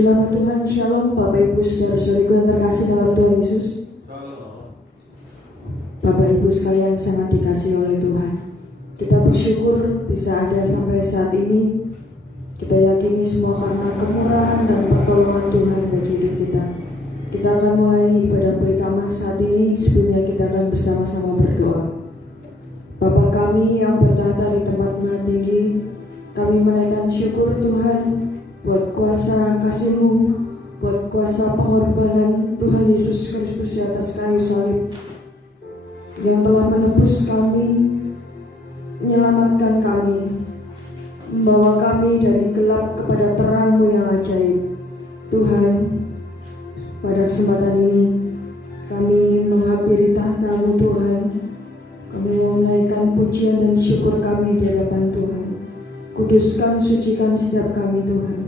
Nama Tuhan, Shalom Bapak Ibu Saudara-saudariku yang terkasih dalam Tuhan Yesus. Bapak Ibu sekalian sangat dikasihi oleh Tuhan. Kita bersyukur bisa ada sampai saat ini. Kita yakini semua karena kemurahan dan pertolongan Tuhan bagi hidup kita. Kita akan mulai ibadah pertama saat ini. Sebelumnya kita akan bersama-sama berdoa. Bapa kami yang bertahta di tempat maha tinggi, kami menaikkan syukur Tuhan buat kuasa kasih-Mu, buat kuasa pengorbanan Tuhan Yesus Kristus di atas kayu salib yang telah menebus kami, menyelamatkan kami, membawa kami dari gelap kepada terang-Mu yang ajaib. Tuhan, pada kesempatan ini kami menghampiri tahta-Mu Tuhan. Kami mau menaikkan pujian dan syukur kami di hadapan Tuhan. Kuduskan, sucikan setiap kami Tuhan.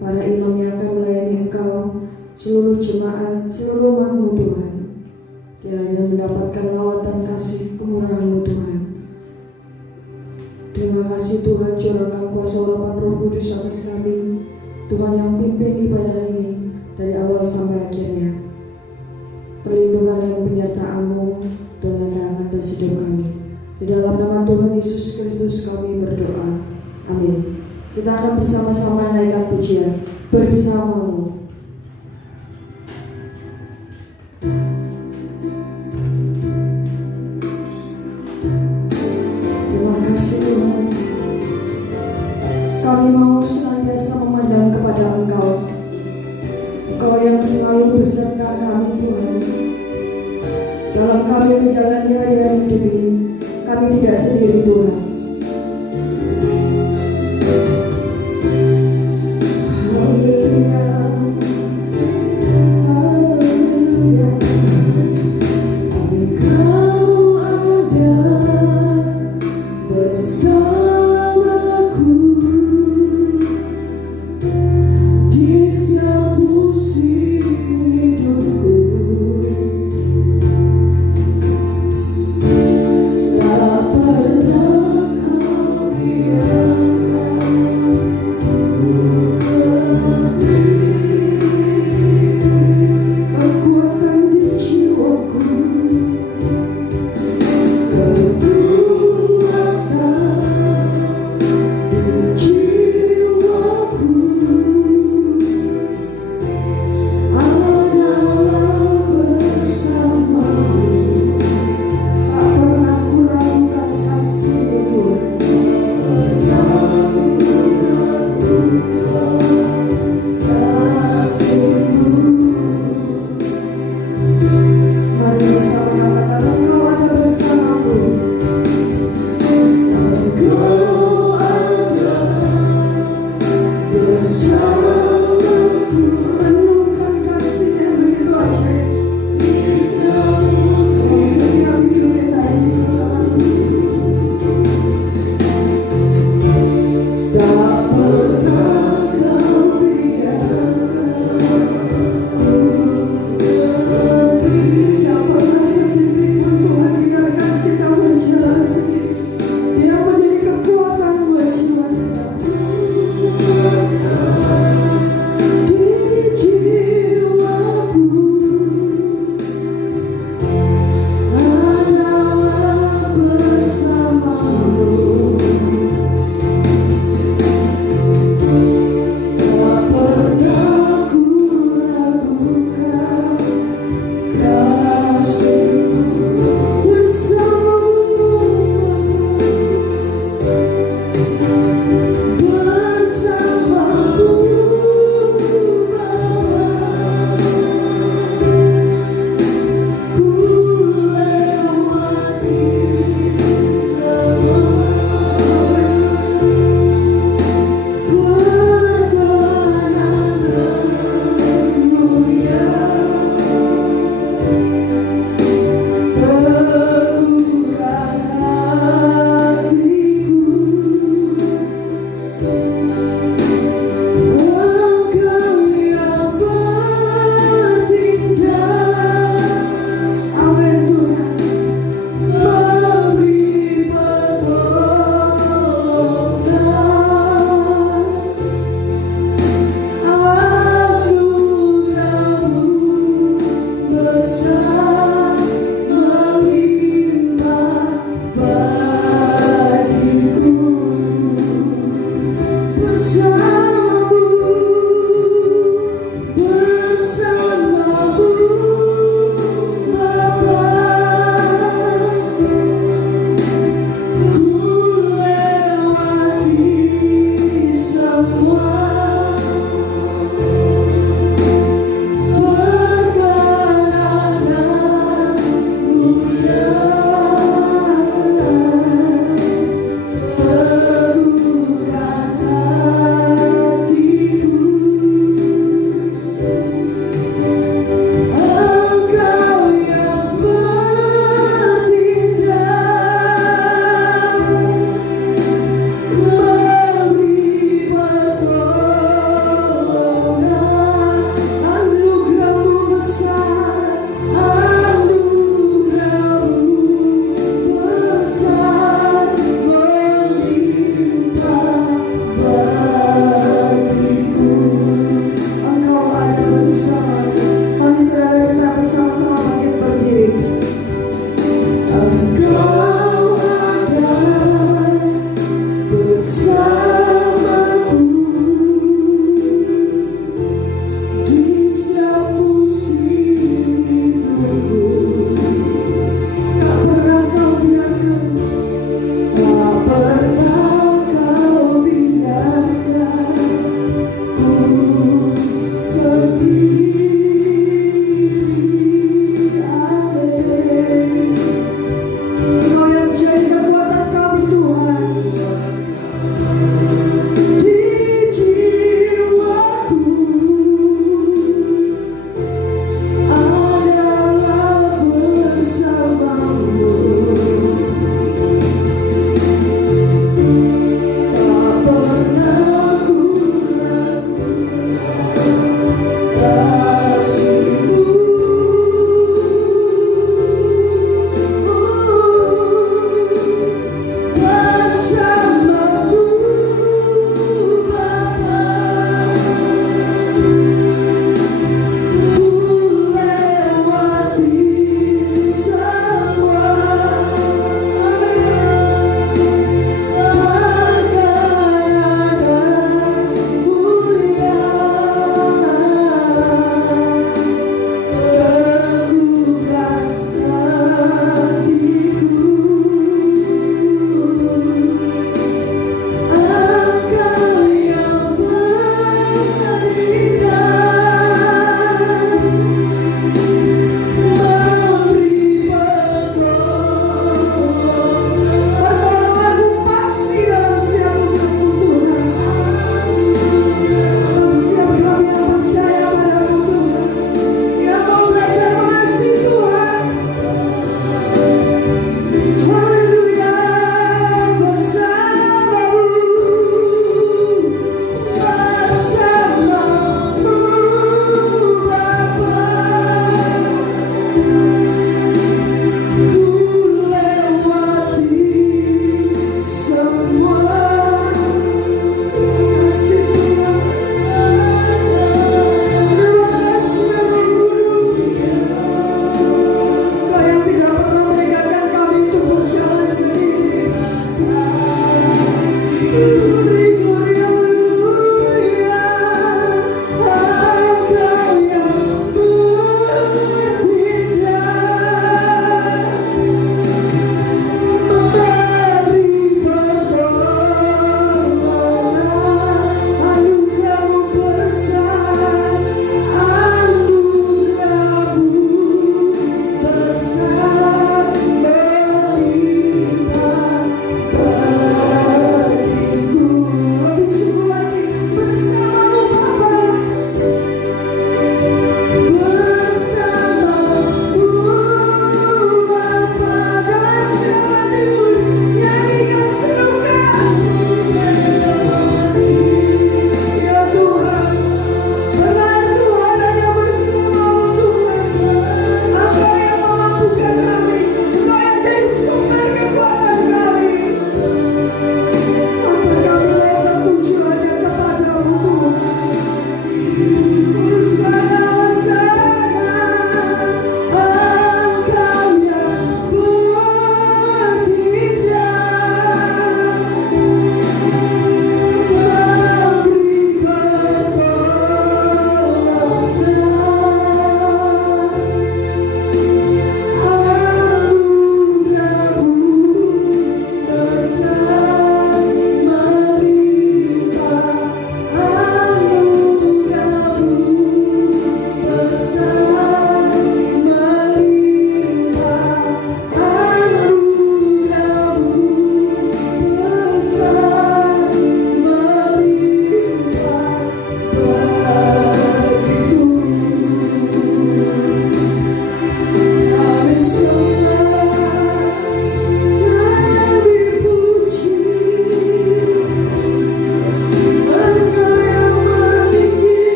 Para imam yang akan melayani Engkau, seluruh jemaat, seluruh umat-Mu Tuhan, kiranya mendapatkan lawatan kasih kemurahan-Mu Tuhan. Terima kasih Tuhan, curahkan kuasa urapan Roh Kudus atas kami. Tuhan yang pimpin ibadah ini dari awal sampai akhirnya. Perlindungan dan penyertaan-Mu Tuhan yang atas hidup kami. Di dalam nama Tuhan Yesus Kristus kami berdoa. Amin. Kita akan bersama-sama naikkan pujian bersama-Mu. Terima kasih Tuhan. Kami mau senantiasa memandang kepada Engkau. Engkau yang selalu beserta kami Tuhan. Dalam kami menjalani hari-hari hidup ini, kami tidak sendiri Tuhan. Tak pernah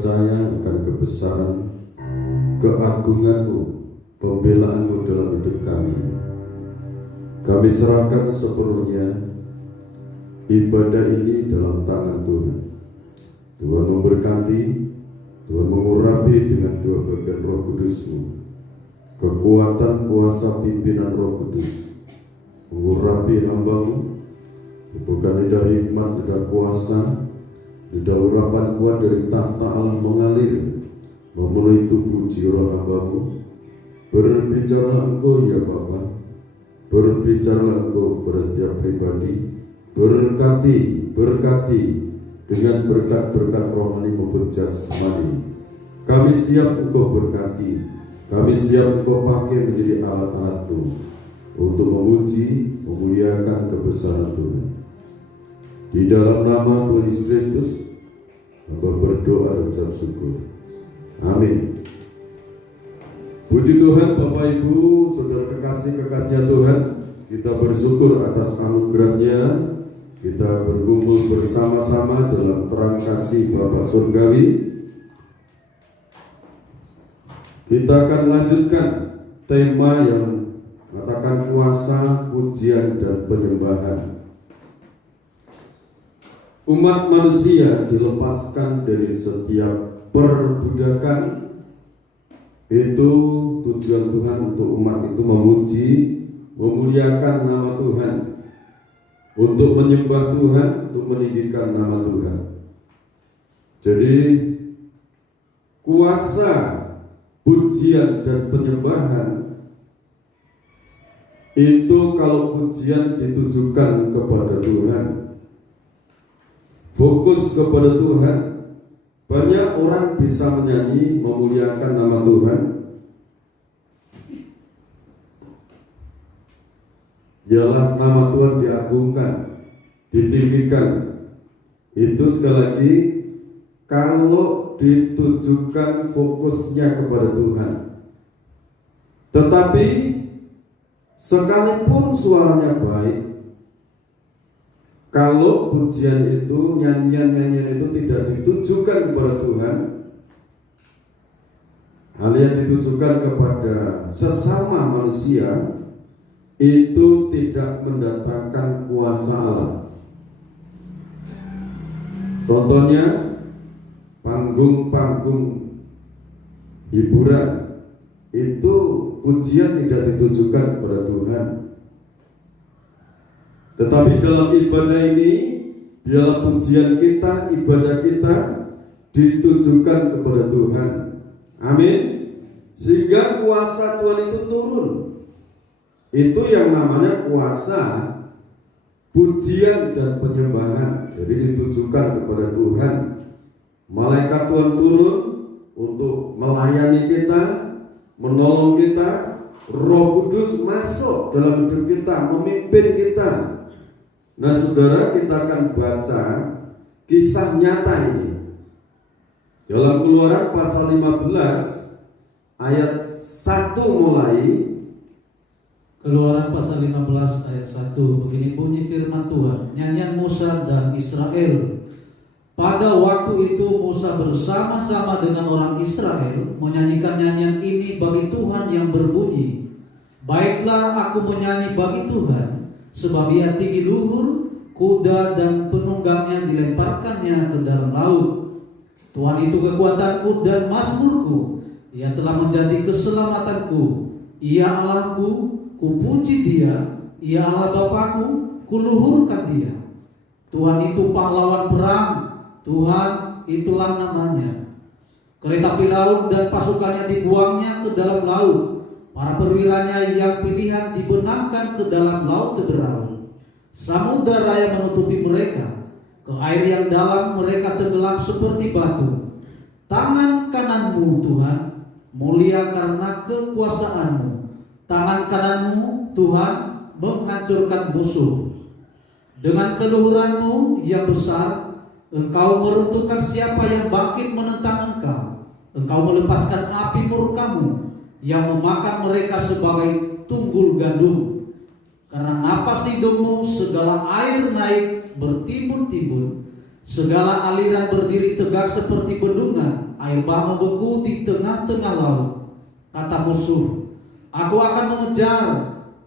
percaya akan kebesaran, keagungan-Mu, pembelaan-Mu dalam hidup kami. Kami serahkan sepenuhnya ibadah ini dalam tangan Tuhan. Tuhan memberkati, Tuhan mengurapi dengan dua bagian Roh Kudus-Mu, kekuatan kuasa pimpinan Roh Kudus, mengurapi hamba-Mu, bukan lidah hikmat, lidah kuasa, lidah urapan kuat dari tahta Allah mengalir, memenuhi tubuh jiwa hamba-Mu. Berbicaralah Engkau ya Bapa, berbicaralah Engkau pada setiap pribadi, berkati dengan berkat-berkat rohani maupun jasmani. Kami siap Engkau berkati, kami siap Engkau pakai menjadi alat-alat-Mu untuk memuji, memuliakan kebesaran Tuhan. Di dalam nama Tuhan Yesus Kristus, hamba berdoa dan ucap syukur. Amin. Puji Tuhan, Bapak Ibu, saudara kekasih-kekasihnya Tuhan, kita bersyukur atas anugerah-Nya. Kita berkumpul bersama-sama dalam terang kasih Bapa Surgawi. Kita akan lanjutkan tema yang mengatakan kuasa, pujian, dan penyembahan. Umat manusia dilepaskan dari setiap perbudakan. Itu tujuan Tuhan untuk umat itu memuji, memuliakan nama Tuhan, untuk menyembah Tuhan, untuk meninggikan nama Tuhan. Jadi kuasa, pujian, dan penyembahan itu kalau pujian ditujukan kepada Tuhan, fokus kepada Tuhan, banyak orang bisa menyanyi memuliakan nama Tuhan. Ialah nama Tuhan diagungkan, ditinggikan. Itu sekali lagi kalau ditujukan fokusnya kepada Tuhan. Tetapi sekalipun suaranya baik, kalau pujian itu, nyanyian-nyanyian itu tidak ditujukan kepada Tuhan, hal yang ditujukan kepada sesama manusia, itu tidak mendatangkan kuasa Allah. Contohnya panggung-panggung hiburan, itu pujian tidak ditujukan kepada Tuhan. Tetapi dalam ibadah ini, biarlah pujian kita, ibadah kita ditujukan kepada Tuhan. Amin. Sehingga kuasa Tuhan itu turun. Itu yang namanya kuasa, pujian, dan penyembahan. Jadi ditujukan kepada Tuhan. Malaikat Tuhan turun untuk melayani kita, menolong kita. Roh Kudus masuk dalam hidup kita, memimpin kita. Nah saudara, kita akan baca kisah nyata ini dalam Keluaran pasal 15 ayat 1 mulai. Keluaran pasal 15 ayat 1, begini bunyi firman Tuhan. Nyanyian Musa dan Israel. Pada waktu itu Musa bersama-sama dengan orang Israel menyanyikan nyanyian ini bagi Tuhan yang berbunyi, baiklah aku menyanyi bagi Tuhan, sebab ia tinggi luhur, kuda dan penunggangnya dilemparkannya ke dalam laut. Tuhan itu kekuatanku dan mazmurku, ia telah menjadi keselamatanku. Ia Allahku, kupuji dia. Ia Allah Bapakku, kuluhurkan dia. Tuhan itu pahlawan perang, Tuhan itulah namanya. Kereta Firaun dan pasukannya dibuangnya ke dalam laut. Para perwiranya yang pilihan dibenamkan ke dalam laut teberau. Samudra raya menutupi mereka. Ke air yang dalam mereka tenggelam seperti batu. Tangan kananmu Tuhan mulia karena kekuasaanmu. Tangan kananmu Tuhan menghancurkan musuh. Dengan keluhuranmu yang besar, engkau meruntuhkan siapa yang bangkit menentang engkau. Engkau melepaskan api murkamu yang memakan mereka sebagai tunggul gandum. Karena napas hidungmu segala air naik bertimbun-timbun, segala aliran berdiri tegak seperti bendungan. air bah membeku di tengah-tengah laut. Kata musuh, aku akan mengejar,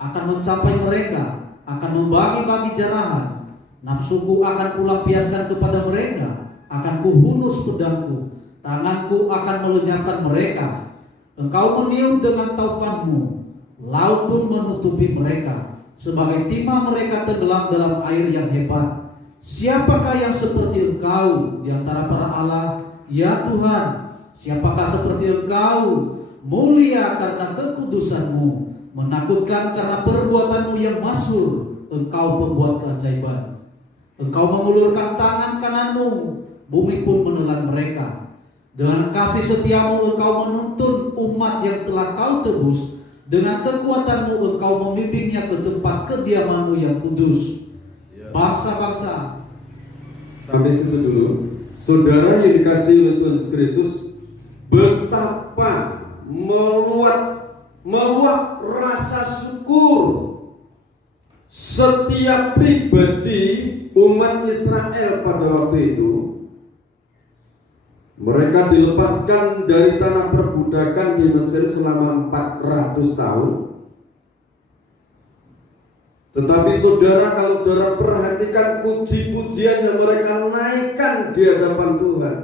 akan mencapai mereka, akan membagi-bagi jarahan. Nafsuku akan kulampiaskan kepada mereka, akan kuhunus pedangku, tanganku akan melenyapkan mereka. Engkau meniup dengan taufanmu, laut pun menutupi mereka. Sebagai timah mereka tenggelam dalam air yang hebat. Siapakah yang seperti Engkau di antara para Allah, ya Tuhan? Siapakah seperti Engkau, mulia karena kekudusan-Mu, menakutkan karena perbuatan-Mu yang masyhur? Engkau pembuat keajaiban. Engkau mengulurkan tangan kanan-Mu, bumi pun menelan mereka. Dengan kasih setia-Mu Engkau menuntun umat yang telah Kau tebus. Dengan kekuatan-Mu Engkau membimbingnya ke tempat kediaman-Mu yang kudus. Bangsa-bangsa. Sampai situ dulu. Saudara yang dikasihi oleh Tuhan Yesus Kristus, betapa meluap rasa syukur setiap pribadi umat Israel pada waktu itu. Mereka dilepaskan dari tanah perbudakan di Mesir selama 400 tahun. Tetapi saudara, kalau saudara perhatikan puji-pujian yang mereka naikkan di hadapan Tuhan,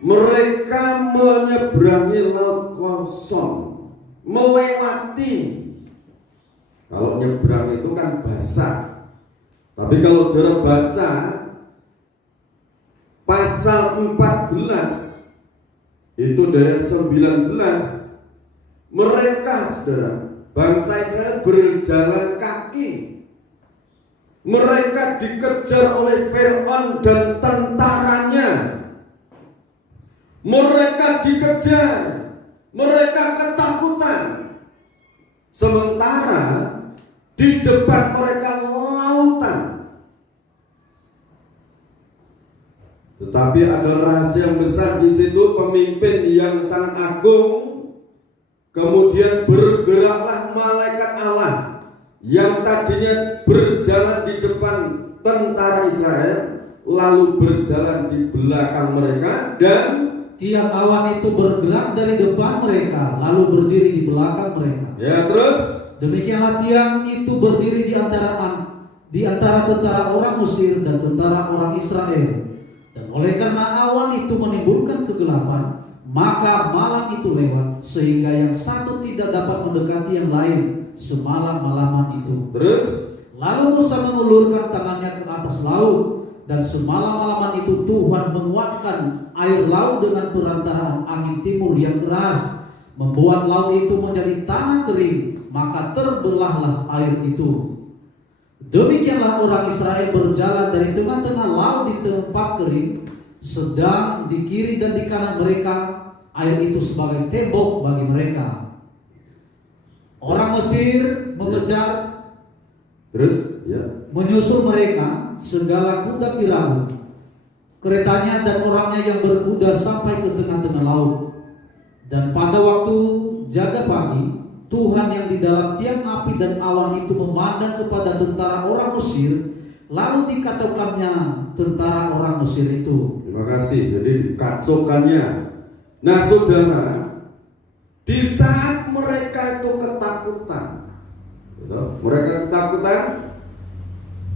mereka menyeberangi laut kosong, melewati. Kalau nyebrang itu kan basah. Tapi kalau saudara baca pasal 14 itu dari 19, mereka saudara, bangsa Israel berjalan kaki. Mereka dikejar oleh Fir'aun dan tentaranya. Mereka dikejar, mereka ketakutan. Sementara di depan mereka lautan. Tetapi ada rahasia yang besar di situ, pemimpin yang sangat agung. Kemudian bergeraklah malaikat Allah yang tadinya berjalan di depan tentara Israel, lalu berjalan di belakang mereka, dan tiang awan itu bergerak dari depan mereka, lalu berdiri di belakang mereka. Ya, terus Demikianlah tiang itu berdiri di antara tentara orang Mesir dan tentara orang Israel. Dan oleh karena awan itu menimbulkan kegelapan, maka malam itu lewat, sehingga yang satu tidak dapat mendekati yang lain semalam-malaman itu. Terus Lalu Musa mengulurkan tangannya ke atas laut, dan semalam-malaman itu Tuhan menguatkan air laut dengan perantaraan angin timur yang keras, membuat laut itu menjadi tanah kering, maka terbelahlah air itu. Demikianlah orang Israel berjalan dari tengah-tengah laut di tempat kering, sedang di kiri dan di kanan mereka air itu sebagai tembok bagi mereka. Orang Mesir mengejar, terus ya, menyusul mereka segala kuda Firaun, keretanya dan orangnya yang berkuda sampai ke tengah-tengah laut. Dan pada waktu jaga pagi, Tuhan yang di dalam tiang api dan awan itu memandang kepada tentara orang Mesir, lalu dikacaukannya tentara orang Mesir itu. terima kasih. Jadi dikacaukannya. Nah saudara, di saat mereka itu ketakutan,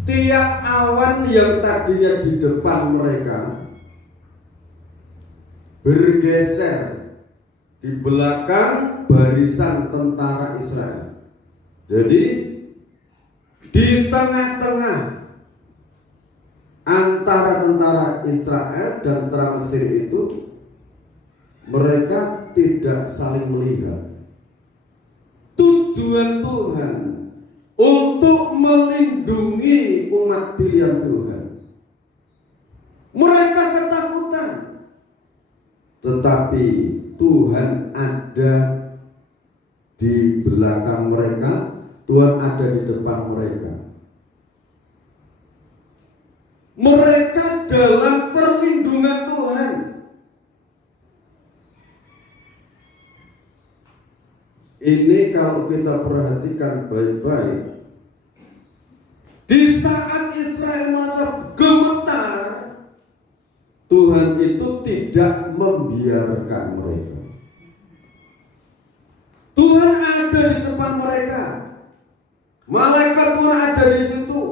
tiang awan yang tadinya di depan mereka bergeser di belakang barisan tentara Israel. Jadi di tengah-tengah antara tentara Israel dan tentara Mesir itu, mereka tidak saling melihat. Tujuan Tuhan untuk melindungi umat pilihan Tuhan. Mereka ketakutan, tetapi Tuhan ada di belakang mereka, Tuhan ada di depan mereka. Mereka dalam perlindungan Tuhan. Ini kalau kita perhatikan baik-baik, di saat Israel merasa gemetar, Tuhan itu tidak membiarkan mereka. Tuhan ada di depan mereka. Malaikat Tuhan ada di situ.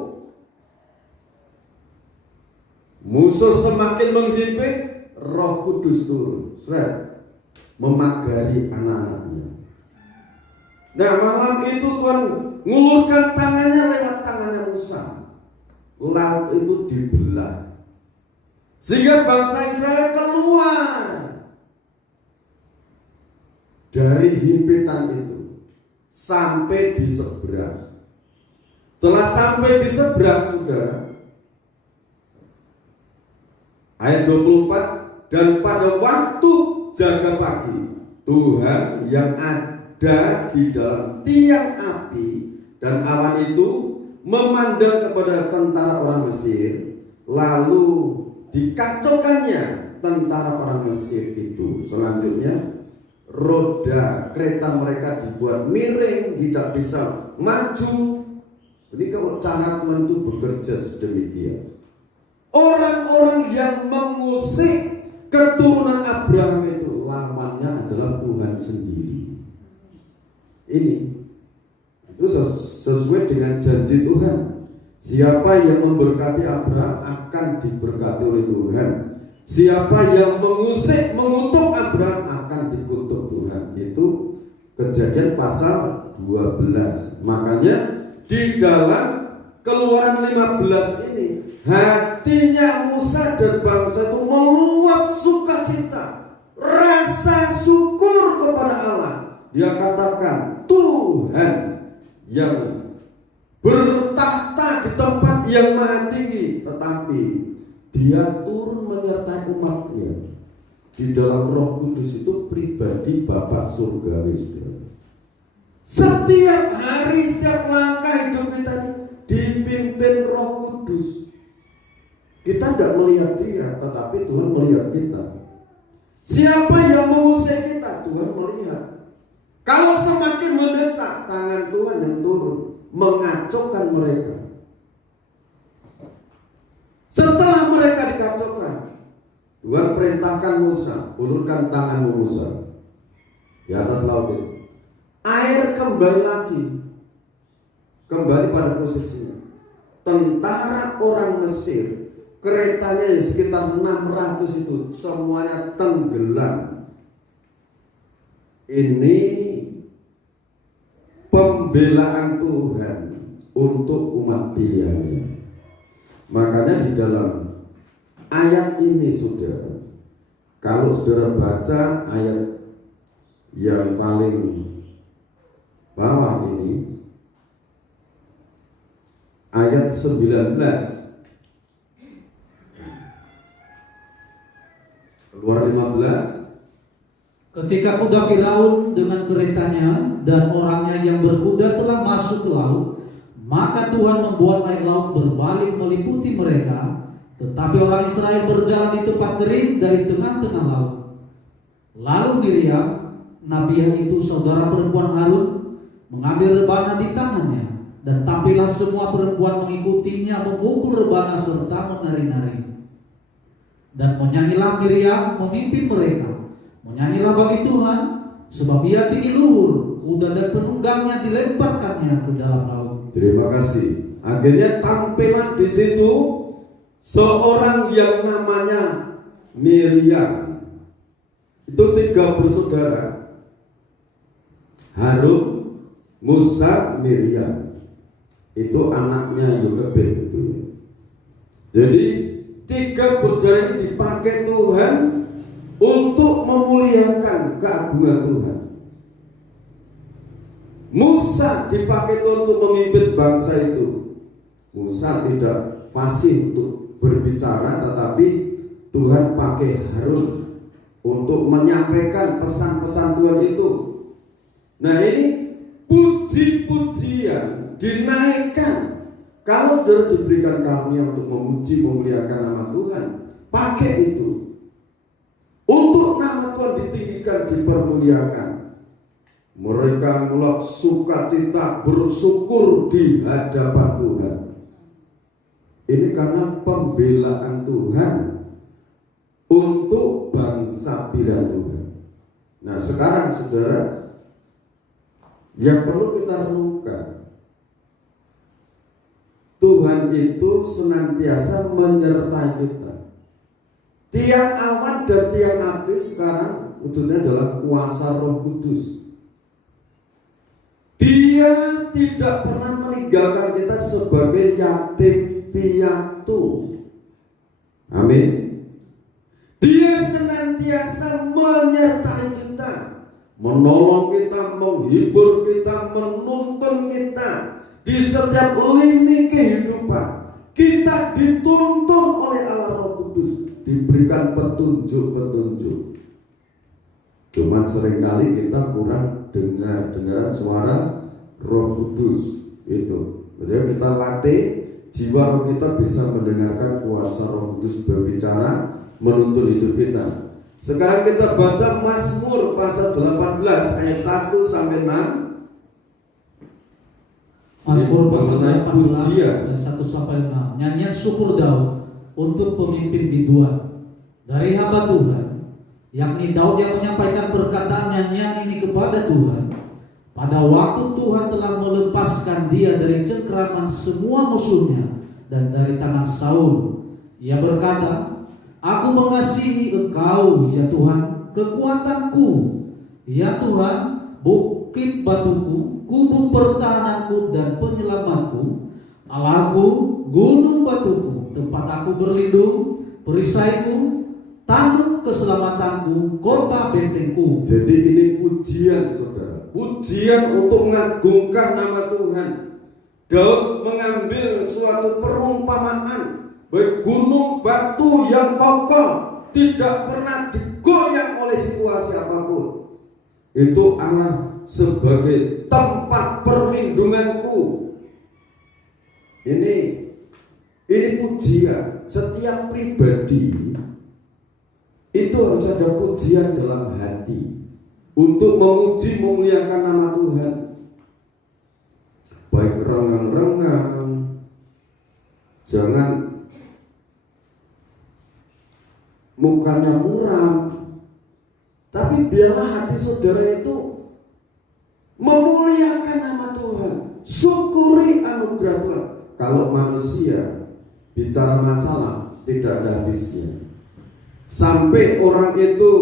Musuh semakin menghimpit, Roh Kudus turun, memagari anak-anaknya. Nah, malam itu Tuhan ngulurkan tangannya lewat tangannya Musa. Laut itu dibelah, sehingga bangsa Israel keluar dari himpitan itu sampai di seberang. Setelah sampai di seberang, saudara, ayat 24, dan pada waktu jaga pagi, Tuhan yang ada di dalam tiang api dan awan itu memandang kepada tentara orang Mesir, lalu dikacaukannya tentara orang Mesir itu. Selanjutnya, roda kereta mereka dibuat miring, tidak bisa maju. Ini kalau cara Tuhan itu bekerja sedemikian. Orang-orang yang mengusik keturunan Abraham itu, lawannya adalah Tuhan sendiri. Ini itu sesuai dengan janji Tuhan. Siapa yang memberkati Abraham akan diberkati oleh Tuhan. Siapa yang mengusik, mengutuk Abraham akan dikutuk Tuhan. Itu Kejadian pasal 12. Makanya di dalam Keluaran 15 ini, hatinya Musa dan bangsa itu meluap sukacita, rasa syukur kepada Allah. Dia katakan, Tuhan yang bertahta di tempat yang maha tinggi, tetapi Dia turun menyertai umatnya. Di dalam Roh Kudus itu pribadi Bapa surgawi. Setiap hari, setiap langkah hidup kita dipimpin Roh Kudus. Kita tidak melihat Dia, tetapi Tuhan melihat kita. Siapa yang mengusir kita, Tuhan melihat. Kalau semakin mendesak, tangan Tuhan yang turun mengacaukan mereka. Setelah mereka dikacaukan, Tuhan perintahkan Musa, ulurkan tanganmu Musa di atas laut itu. Air kembali lagi, kembali pada posisinya. Tentara orang Mesir, keretanya sekitar 600 itu semuanya tenggelam. Ini pembelaan Tuhan untuk umat pilihannya. Makanya di dalam ayat ini, saudara, kalau saudara baca ayat yang paling bawah ini, ayat 19, Keluaran 15. Ketika kuda Firaun dengan keretanya dan orangnya yang berkuda telah masuk ke laut, maka Tuhan membuat air laut berbalik meliputi mereka, tetapi orang Israel berjalan di tempat kering dari tengah-tengah laut. Lalu Miriam, nabiah itu saudara perempuan Harun, mengambil rebana di tangannya, dan tampillah semua perempuan mengikutinya memukul rebana serta menari-nari. Dan menyanyilah Miriam memimpin mereka. Menyanyilah bagi Tuhan, sebab Ia tinggi luhur, kuda dan penunggangnya dilemparkannya ke dalam laut. Terima kasih. Akhirnya tampillah di situ seorang yang namanya Miriam. Itu 3 bersaudara, Harun, Musa, Miriam. Itu anaknya Yokebed itu. Jadi 3 bersaudara ini dipakai Tuhan untuk memuliakan keagungan Tuhan. Musa dipakai Tuhan untuk memimpin bangsa itu. Musa tidak fasih untuk berbicara, tetapi Tuhan pakai Harun untuk menyampaikan pesan-pesan Tuhan itu. Nah, ini puji-pujian dinaikkan. Kalau sudah diberikan karunia untuk memuji, memuliakan nama Tuhan, pakai itu. Untuk nama Tuhan ditinggikan, dipermuliakan. Mereka mulai sukacita, bersyukur di hadapan Tuhan. Ini karena pembelaan Tuhan untuk bangsa pilihan Tuhan. Nah sekarang saudara, yang perlu kita renungkan, Tuhan itu senantiasa menyertai kita. Tiang awan dan tiang api sekarang wujudnya adalah kuasa Roh Kudus. Dia tidak pernah meninggalkan kita sebagai yatim piatu. Amin. Dia senantiasa menyertai kita, menolong kita, menghibur kita, menuntun kita di setiap lini kehidupan. Kita dituntun oleh Allah Roh Kudus, diberikan petunjuk-petunjuk. Cuman seringkali kita kurang dengaran suara Roh Kudus itu. Jadi kita latih jiwa roh kita bisa mendengarkan kuasa Roh Kudus berbicara, menuntun hidup kita. Sekarang kita baca Mazmur pasal 18 ayat 1 sampai 6. Mazmur pasal 18 pujian. ayat 1 sampai 6. Nyanyian syukur Daud untuk pemimpin biduan dari hamba Tuhan, yakni Daud yang menyampaikan perkataan nyanyian ini kepada Tuhan. Pada waktu Tuhan telah melepaskan dia dari cengkeraman semua musuhnya dan dari tangan Saul. Ia berkata, "Aku mengasihi Engkau, ya Tuhan, kekuatanku. Ya Tuhan, bukit batuku, kubu pertahananku dan penyelamatku. Allahku, gunung batuku, tempat aku berlindung, perisaiku, tanduk keselamatanku, kota bentengku." Jadi ini pujian saudara, pujian untuk mengagungkan nama Tuhan. Daud mengambil suatu perumpamaan, baik gunung batu yang kokoh, tidak pernah digoyang oleh situasi apapun. Itu Allah sebagai tempat perlindunganku. Ini pujian. Setiap pribadi itu harus ada pujian dalam hati untuk memuji, memuliakan nama Tuhan. Baik rengang-rengang, jangan mukanya muram, tapi biarlah hati saudara itu memuliakan nama Tuhan, syukuri anugerah Tuhan. Kalau manusia bicara masalah tidak ada habisnya, sampai orang itu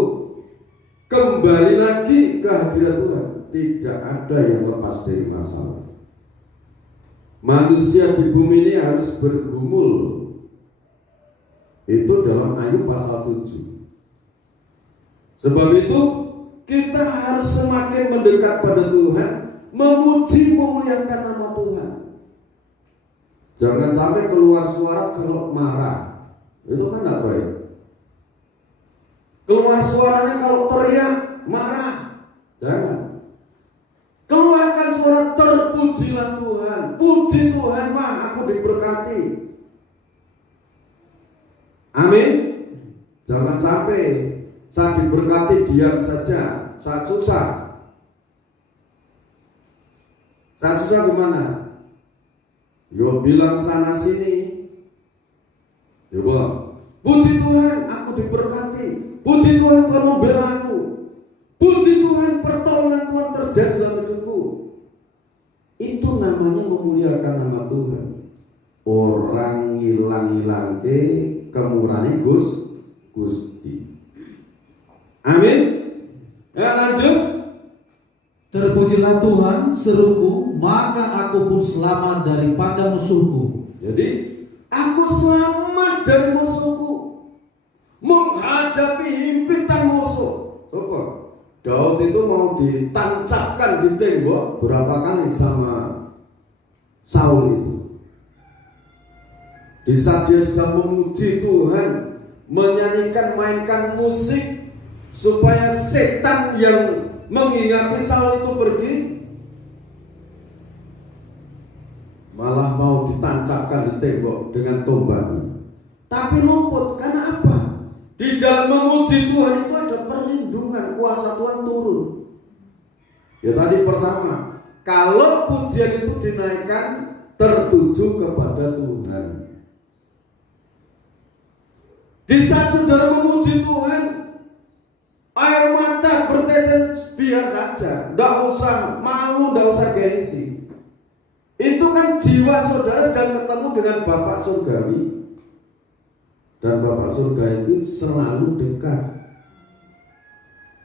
kembali lagi ke hadirat Tuhan, tidak ada yang lepas dari masalah. Manusia di bumi ini harus bergumul. Itu dalam Ayub pasal 7. Sebab itu kita harus semakin mendekat pada Tuhan, memuji, memuliakan nama Tuhan. Jangan sampai keluar suara kalau marah, itu kan tidak baik. Keluar suaranya kalau teriak, marah, jangan. Keluarkan suara terpujilah Tuhan, puji Tuhan, mah aku diberkati. Amin. Jangan sampai saat diberkati diam saja, saat susah. Saat susah gimana? Yo bilang sana sini. Coba, puji Tuhan, aku diberkati. Puji Tuhan, Tuhan membela aku. Puji Tuhan, pertolongan Tuhan terjadi dalam hidupku. Itu namanya memuliakan nama Tuhan. Orang ngilang-ngilang ke kemurahan Gusti. Amin. Ya lanjut. Terpujilah Tuhan, seruku, maka aku pun selamat daripada musuhku. Jadi aku selamat dari musuhku, menghadapi himpitan musuh. Coba, Daud itu mau ditancapkan di tembok berapa kali sama Saul itu. Di saat dia sedang memuji Tuhan, menyanyikan, mainkan musik, supaya setan yang menghinggapi Saul itu pergi, malah mau ditancapkan di tembok dengan tombaknya. Tapi luput, karena apa? Di dalam memuji Tuhan itu ada perlindungan, kuasa Tuhan turun. Ya tadi pertama, kalau pujian itu dinaikkan tertuju kepada Tuhan. Di saat saudara memuji Tuhan, air mata bertetes, biar saja, tidak usah malu, tidak usah gengsi. Itu kan jiwa saudara sedang ketemu dengan Bapak Surgawi, dan Bapak Surga itu selalu dekat.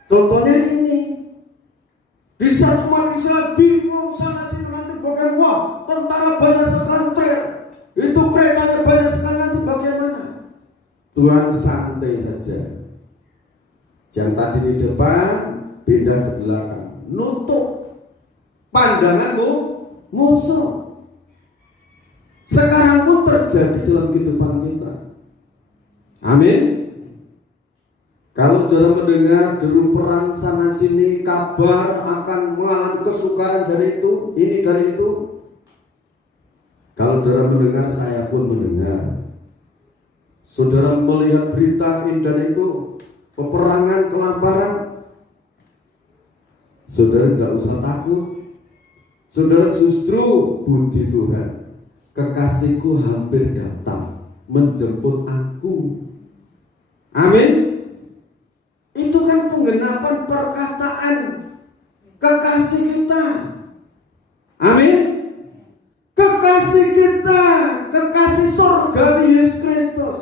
Contohnya ini, di saat umat Israel bingung sana sini nanti bagaimana, wah tentara banyak sekali, itu keretanya banyak sekali, nanti bagaimana? Tuhan santai saja. Yang tadi di depan pindah ke belakang, nutup pandanganmu musuh. Sekarang pun terjadi dalam kehidupan kita. Amin. Kalau saudara mendengar deru perang sana sini, kabar akan mengalami kesukaran dari itu, ini dari itu. Kalau saudara mendengar, saya pun mendengar. Saudara melihat berita ini dan itu, peperangan, kelaparan, saudara tidak usah takut. Saudara justru puji Tuhan, kekasihku hampir datang menjemput aku. Amin. Itu kan penggenapan perkataan kekasih kita. Amin. Kekasih kita, kekasih surgawi Yesus Kristus.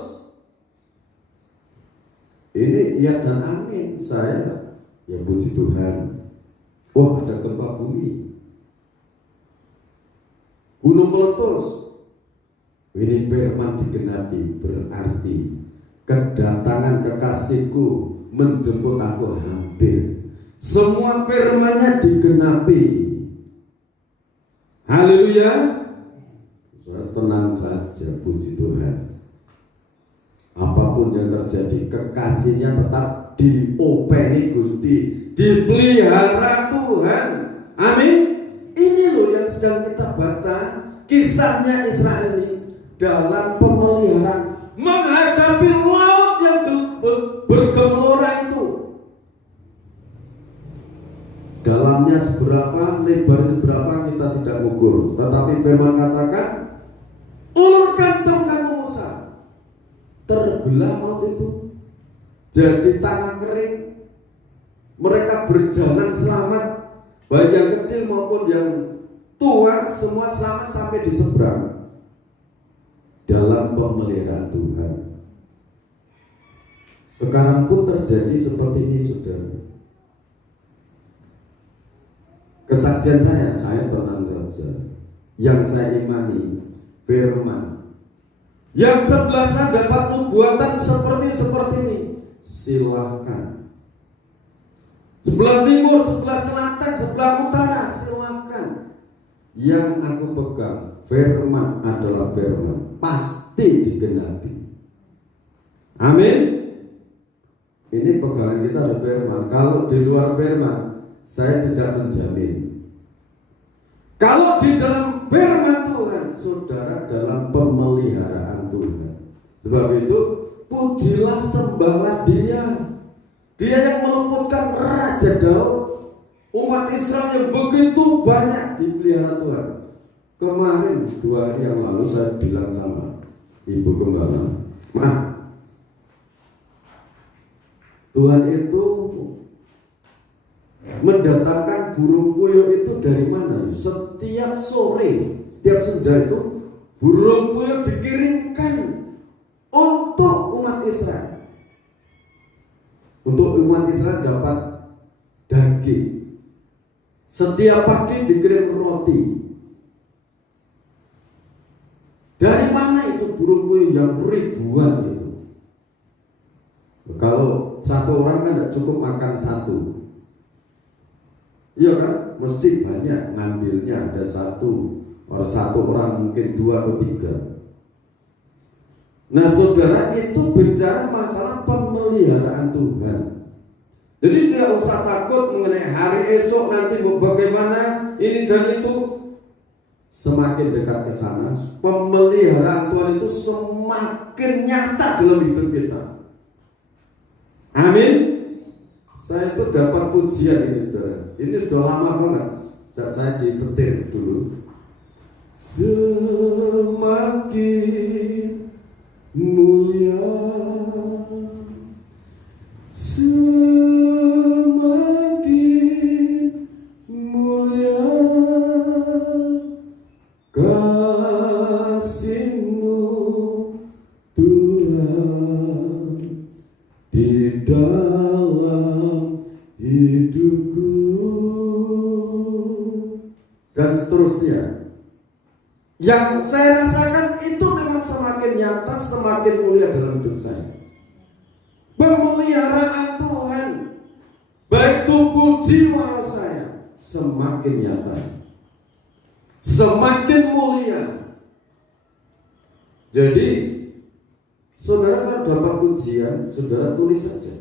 Ini iya dan amin. Saya ya puji Tuhan. Wah, ada gempa bumi, gunung meletus. Ini firman digenapi, berarti kedatangan kekasihku menjemput aku hampir. Semua firman-Nya digenapi. Haleluya. Tenang saja, puji Tuhan. Apapun yang terjadi, kekasihnya tetap diopeni Gusti, dipelihara Tuhan. Amin. Ini loh yang sedang kita baca, kisahnya Israel ini dalam pemeliharaan menghadapi laut yang bergelora itu. Dalamnya seberapa, lebarnya berapa kita tidak mengukur, tetapi firman katakan, ulurkan tongkatmu Musa. Terbelah laut itu jadi tanah kering. Mereka berjalan selamat, baik yang kecil maupun yang tua, semua selamat sampai di seberang. Dalam pemeliharaan Tuhan. Sekarang pun terjadi seperti ini, saudara. Kesaksian saya tenang saja. Yang saya imani firman. Yang sebelah sana dapat nubuatan seperti ini, silahkan. Sebelah timur, sebelah selatan, sebelah utara, silahkan. Yang aku pegang, firman adalah firman, pasti digenapi. Amin. Ini pegangan kita ada firman. Kalau di luar firman, saya tidak menjamin. Kalau di dalam firman Tuhan, saudara dalam pemeliharaan Tuhan. Sebab itu, pujilah, sembahlah Dia. Dia yang meluputkan Raja Daud, umat Israel yang begitu banyak dipelihara Tuhan. Kemarin 2 hari yang lalu saya bilang sama Ibu Gembala, "Ma, Tuhan itu mendatangkan burung puyuh itu dari mana? Setiap sore, setiap senja itu burung puyuh dikirimkan untuk umat Israel. Untuk umat Israel dapat daging. Setiap pagi dikirim roti. Dari mana itu burung puyuh yang ribuan itu? Kalau satu orang kan tidak cukup makan satu. Iya kan? Mesti banyak ngambilnya, ada satu orang mungkin 2 atau 3. Nah saudara, itu bicara masalah pemeliharaan Tuhan. Jadi tidak usah takut mengenai hari esok nanti bagaimana ini dan itu. Semakin dekat ke sana, pemeliharaan Tuhan itu semakin nyata dalam hidup kita. Amin. Saya itu dapat pujian ini, saudara. Ini sudah lama banget. Saya di petir dulu. Semakin mulia dalam hidupku, dan seterusnya. Yang saya rasakan itu memang semakin nyata, semakin mulia dalam hidup saya. Pemeliharaan Tuhan, baik tubuh jiwa roh saya, semakin nyata, semakin mulia. Jadi saudara kalau dapat pujian, saudara tulis saja,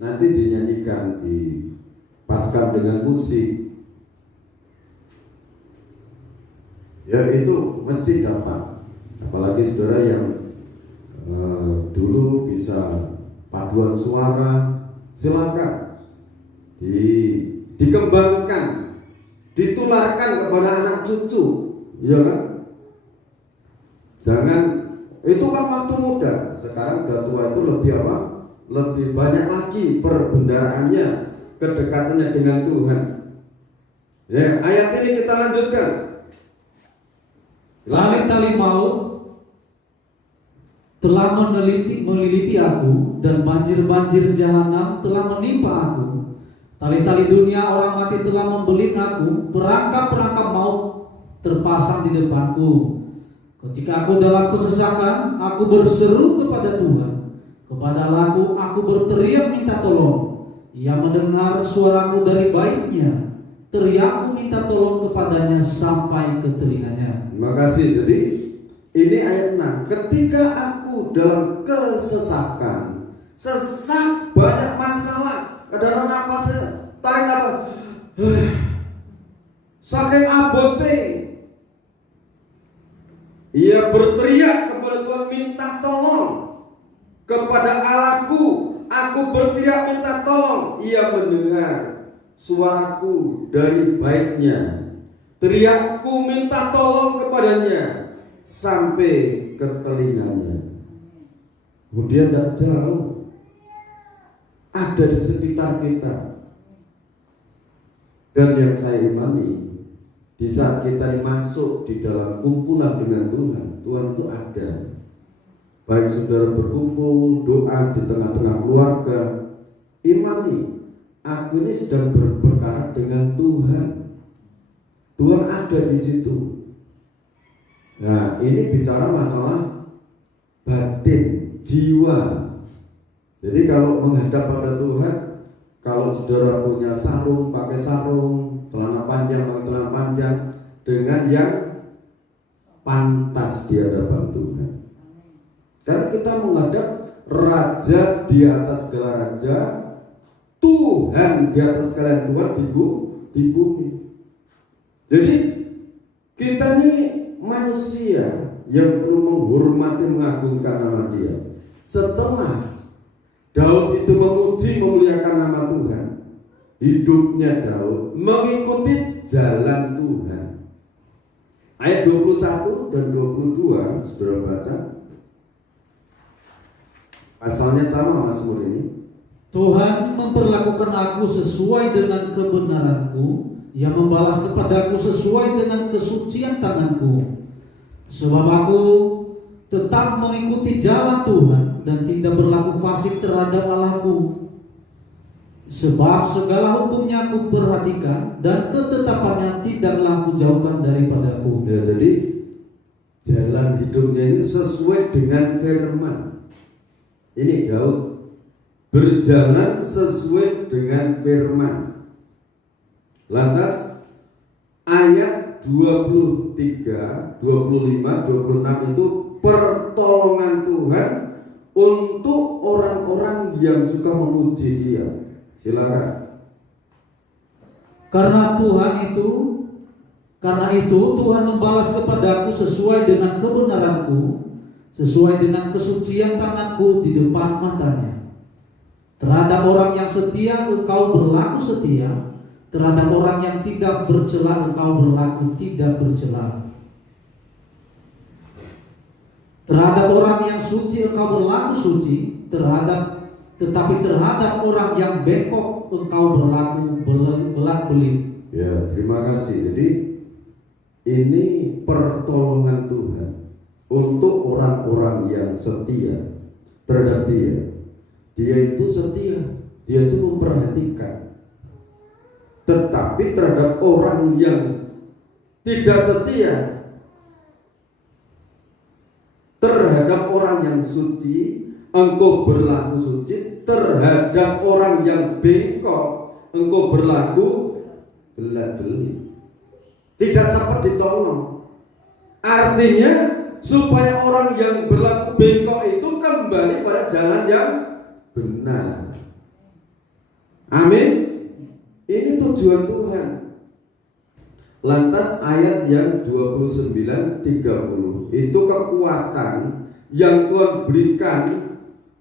nanti dinyanyikan, dipaskan dengan musik, ya itu mesti dapat. Apalagi saudara yang dulu bisa paduan suara, silakan dikembangkan, ditularkan kepada anak cucu, ya kan? Jangan, itu kan waktu muda, sekarang udah tua itu lebih apa? Lebih banyak lagi perbendaraannya, kedekatannya dengan Tuhan. Ya, ayat ini kita lanjutkan. Tali-tali maut telah meliliti aku, dan banjir-banjir jahanam telah menimpa aku. Tali-tali dunia orang mati telah membelit aku, perangkap-perangkap maut terpasang di depanku. Ketika aku dalam kesesakan, aku berseru kepada Tuhan. Kepada Allahku aku berteriak minta tolong. Ia mendengar suaraku dari baitnya. Teriakku minta tolong kepadanya sampai ke telinganya. Terima kasih. Jadi ini ayat 6. Ketika aku dalam kesesakan, sesak, banyak masalah, kadang napas, tarik napas, saking abote, ia berteriak kepada Tuhan minta tolong. Kepada Allahku aku berteriak minta tolong. Ia mendengar suaraku dari baitnya. Teriakku minta tolong kepadanya sampai ke telinganya. Kemudian tidak jauh, ada di sekitar kita. Dan yang saya imani, di saat kita masuk di dalam kumpulan dengan Tuhan, Tuhan itu ada. Baik saudara berkumpul, doa di tengah-tengah keluarga, imani, aku ini sedang berperkara dengan Tuhan. Tuhan ada di situ. Nah, ini bicara masalah batin, jiwa. Jadi kalau menghadap pada Tuhan, kalau saudara punya sarung, pakai sarung, celana panjang, pakai celana panjang, dengan yang pantas di hadapan Tuhan. Karena kita menghadap Raja di atas segala raja, Tuhan di atas segala Tuhan di bumi. Jadi kita ini manusia yang perlu menghormati, mengagungkan nama Dia. Setelah Daud itu memuji, memuliakan nama Tuhan, hidupnya Daud mengikuti jalan Tuhan. Ayat 21 dan 22 saudara baca. Asalnya sama Mazmur ini. Tuhan memperlakukan aku sesuai dengan kebenaranku. Ia membalas kepadaku sesuai dengan kesucian tanganku. Sebab aku tetap mengikuti jalan Tuhan dan tidak berlaku fasik terhadap Allahku. Sebab segala hukumnya aku perhatikan dan ketetapannya tidaklah aku jauhkan daripadaku. Ya, jadi jalan hidupnya ini sesuai dengan firman. Ini Daud berjalan sesuai dengan firman. Lantas ayat 23, 25, 26 itu pertolongan Tuhan untuk orang-orang yang suka memuji Dia. Silakan. Karena itu Tuhan membalas kepadaku sesuai dengan kebenaranku, sesuai dengan kesucian tanganku di depan matanya. Terhadap orang yang setia engkau berlaku setia, terhadap orang yang tidak bercela engkau berlaku tidak bercela. Terhadap orang yang suci engkau berlaku suci, tetapi terhadap orang yang bengkok engkau berlaku belak-belit. Ya, terima kasih. Jadi ini pertolongan Tuhan untuk orang-orang yang setia terhadap Dia. dia itu setia, dia itu memperhatikan. Tetapi terhadap orang yang tidak setia, terhadap orang yang suci, engkau berlaku suci. Terhadap orang yang bengkok, engkau berlaku belat-belit. Tidak cepat ditolong. Artinya supaya orang yang berlaku bengkok itu kembali pada jalan yang benar. Amin. Ini tujuan Tuhan. Lantas ayat yang 29-30 itu kekuatan yang Tuhan berikan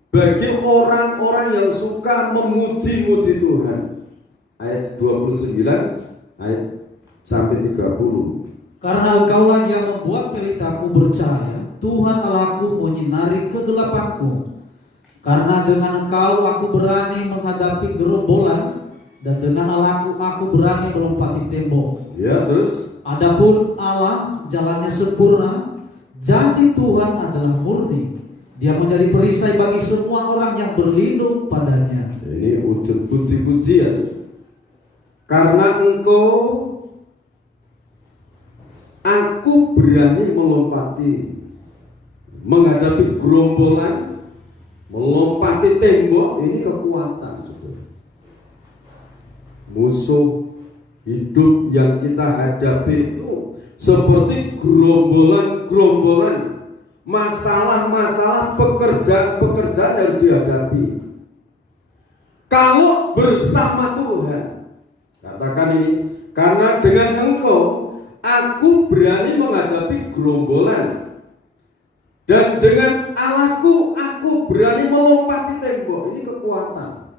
bagi orang-orang yang suka memuji-muji Tuhan. Ayat 29 ayat sampai 30. Karena Engkaulah yang membuat pelitaku bercahaya, Tuhan Allahku menyinari kegelapanku. Karena dengan Engkau aku berani menghadapi gerombolan, dan dengan Allahku aku berani melompati tembok. Ya, terus Adapun Allah jalannya sempurna, janji Tuhan adalah murni. Dia menjadi perisai bagi semua orang yang berlindung padanya. ini wujud puji-pujian. Karena engkau, aku berani melompati, menghadapi gerombolan, melompati tembok. Ini kekuatan. Musuh hidup yang kita hadapi itu seperti gerombolan-gerombolan, masalah-masalah, pekerjaan-pekerjaan yang dihadapi. Kalau bersama Tuhan, katakan ini, karena dengan engkau aku berani menghadapi gerombolan, dan dengan Allahku aku berani melompati tembok. Ini kekuatan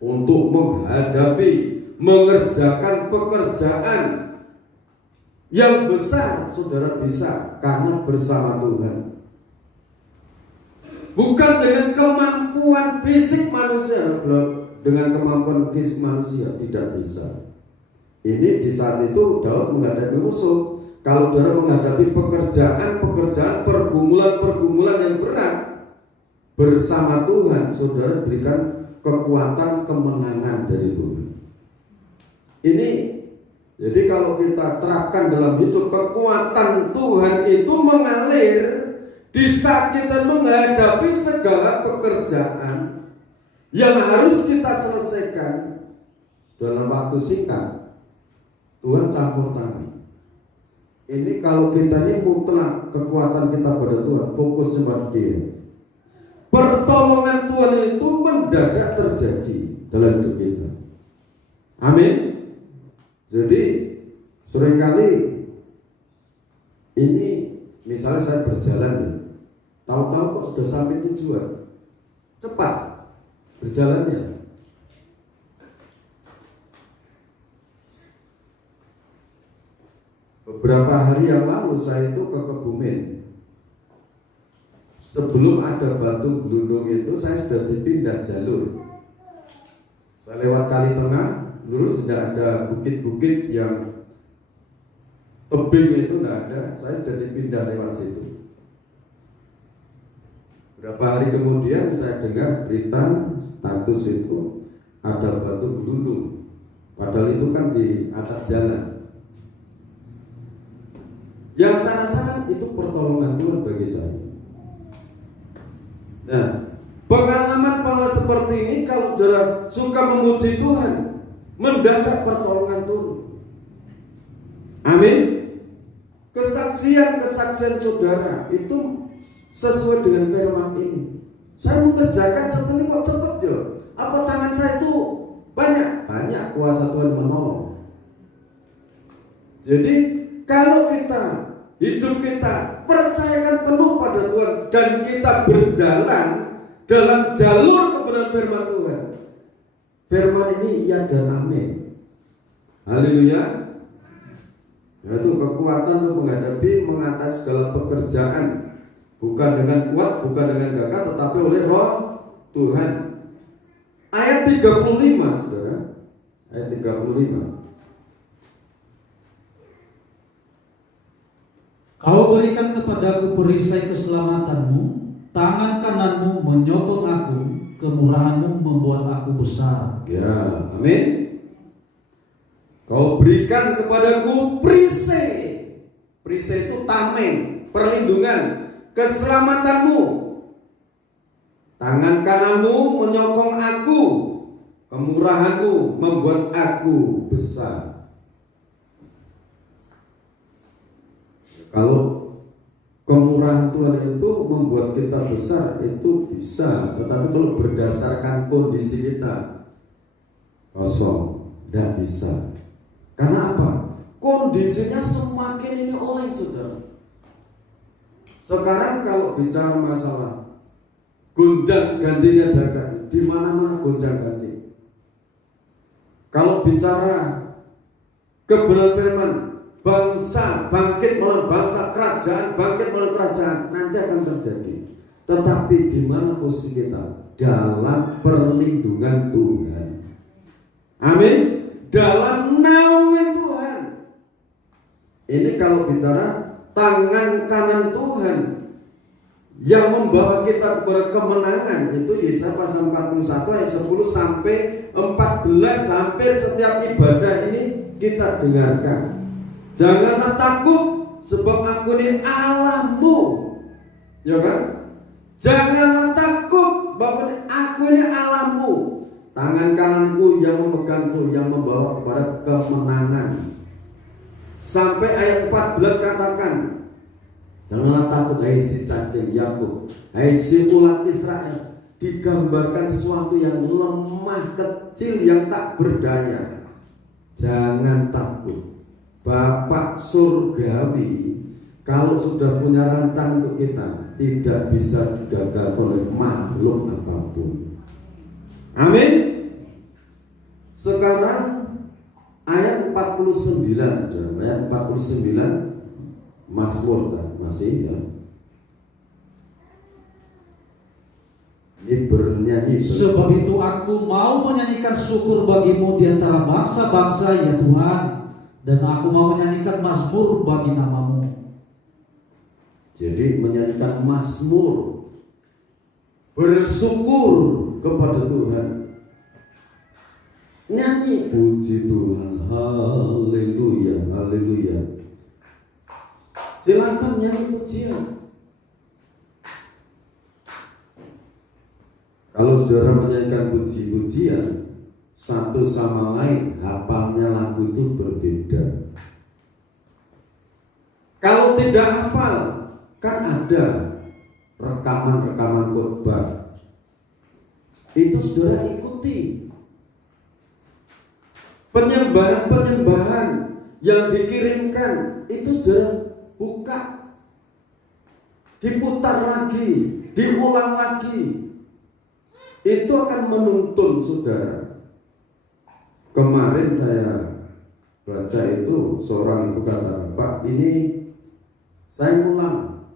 untuk menghadapi, mengerjakan pekerjaan yang besar. Saudara bisa karena bersama Tuhan. Bukan dengan kemampuan fisik manusia, dengan kemampuan fisik manusia tidak bisa. Ini di saat itu Daud menghadapi musuh. Kalau saudara menghadapi pekerjaan, pergumulan yang berat bersama Tuhan, saudara berikan kekuatan kemenangan dari Tuhan. Ini jadi kalau kita terapkan dalam hidup, kekuatan Tuhan itu mengalir di saat kita menghadapi segala pekerjaan yang harus kita selesaikan dalam waktu singkat. Tuhan campur tangan. Ini kalau kita ini mutlak kekuatan kita pada Tuhan, fokusnya pada Dia. Pertolongan Tuhan itu mendadak terjadi dalam hidup kita. Amin. Jadi seringkali ini, misalnya saya berjalan, tahu-tahu kok sudah sampai tujuan, cepat berjalannya. Beberapa hari yang lalu saya itu ke Kebumen. Sebelum ada Batu Gelundung itu saya sudah dipindah jalur. Saya lewat Kali Tengah, lurus tidak ada bukit-bukit yang tebing itu tidak ada. Saya sudah dipindah lewat situ. Beberapa hari kemudian saya dengar berita status itu ada Batu Gelundung. Padahal itu kan di atas jalan. Yang saya rasakan itu pertolongan Tuhan bagi saya. Nah, pengalaman seperti ini kalau saudara suka memuji Tuhan, mendadak pertolongan turun. Amin. Kesaksian saudara itu sesuai dengan firman ini. Saya mengerjakan seperti ini kok cepat ya? Apa tangan saya itu banyak kuasa Tuhan menolong. Jadi kalau kita hidup kita percayakan penuh pada Tuhan dan kita berjalan dalam jalur kebenaran firman Tuhan. Firman ini iya dan amin. Haleluya. Yaitu kekuatan untuk menghadapi, mengatasi segala pekerjaan, bukan dengan kuat, bukan dengan gagah, tetapi oleh Roh Tuhan. Ayat 35, saudara. Ayat 35. Kau berikan kepadaku perisai keselamatanmu, tangan kananmu menyokong aku, kemurahan-Mu membuat aku besar. Ya, amin. Kau berikan kepadaku perisai. Perisai itu tameng, perlindungan, keselamatanmu. Tangan kananmu menyokong aku. Kemurahanmu membuat aku besar. Kalau kemurahan Tuhan itu membuat kita besar, itu bisa. Tetapi kalau berdasarkan kondisi kita, kosong, tidak bisa. Karena apa? Kondisinya semakin ini oleng, saudara. Sekarang kalau bicara masalah gonjang ganjinya jagat, di mana-mana gonjang ganjing. Kalau bicara kebenaran firman, bangsa bangkit melawan bangsa, kerajaan bangkit melawan kerajaan, nanti akan terjadi. Tetapi di mana posisi kita? Dalam perlindungan Tuhan. Amin. Dalam naungan Tuhan. Ini kalau bicara tangan kanan Tuhan yang membawa kita kepada kemenangan, itu Yesaya pasal 41 ayat 10 sampai 14. Hampir setiap ibadah ini kita dengarkan. Janganlah takut, sebab aku ini Allahmu. Ya kan? Janganlah takut, sebab aku ini Allahmu. Tangan kananku yang memegangku, yang membawa kepada kemenangan. Sampai ayat 14 katakan, janganlah takut, hai si cacing Yakub, hai si ulat Israel. Digambarkan sesuatu yang lemah, kecil, yang tak berdaya. Jangan takut. Bapak surgawi kalau sudah punya rancangan untuk kita, tidak bisa digagalkan oleh makhluk apapun. Amin. Sekarang ayat 49, ayat 49 Mazmur masih ya. Ini bernyanyi. Sebab itu aku mau menyanyikan syukur bagimu di antara bangsa-bangsa, ya Tuhan, dan aku mau menyanyikan mazmur bagi nama-Mu. Jadi menyanyikan mazmur, bersyukur kepada Tuhan. Nyanyi puji Tuhan, haleluya, haleluya. Silakan nyanyi pujian. Kalau saudara menyanyikan puji-pujian, satu sama lain hafalnya lagu itu berbeda. Kalau tidak hafal, kan ada rekaman-rekaman khotbah. Itu saudara ikuti. Penyembahan-penyembahan yang dikirimkan, itu saudara buka, diputar lagi, diulang lagi. Itu akan menuntun saudara. Kemarin saya baca itu, seorang ibu kata, Pak, ini saya ulang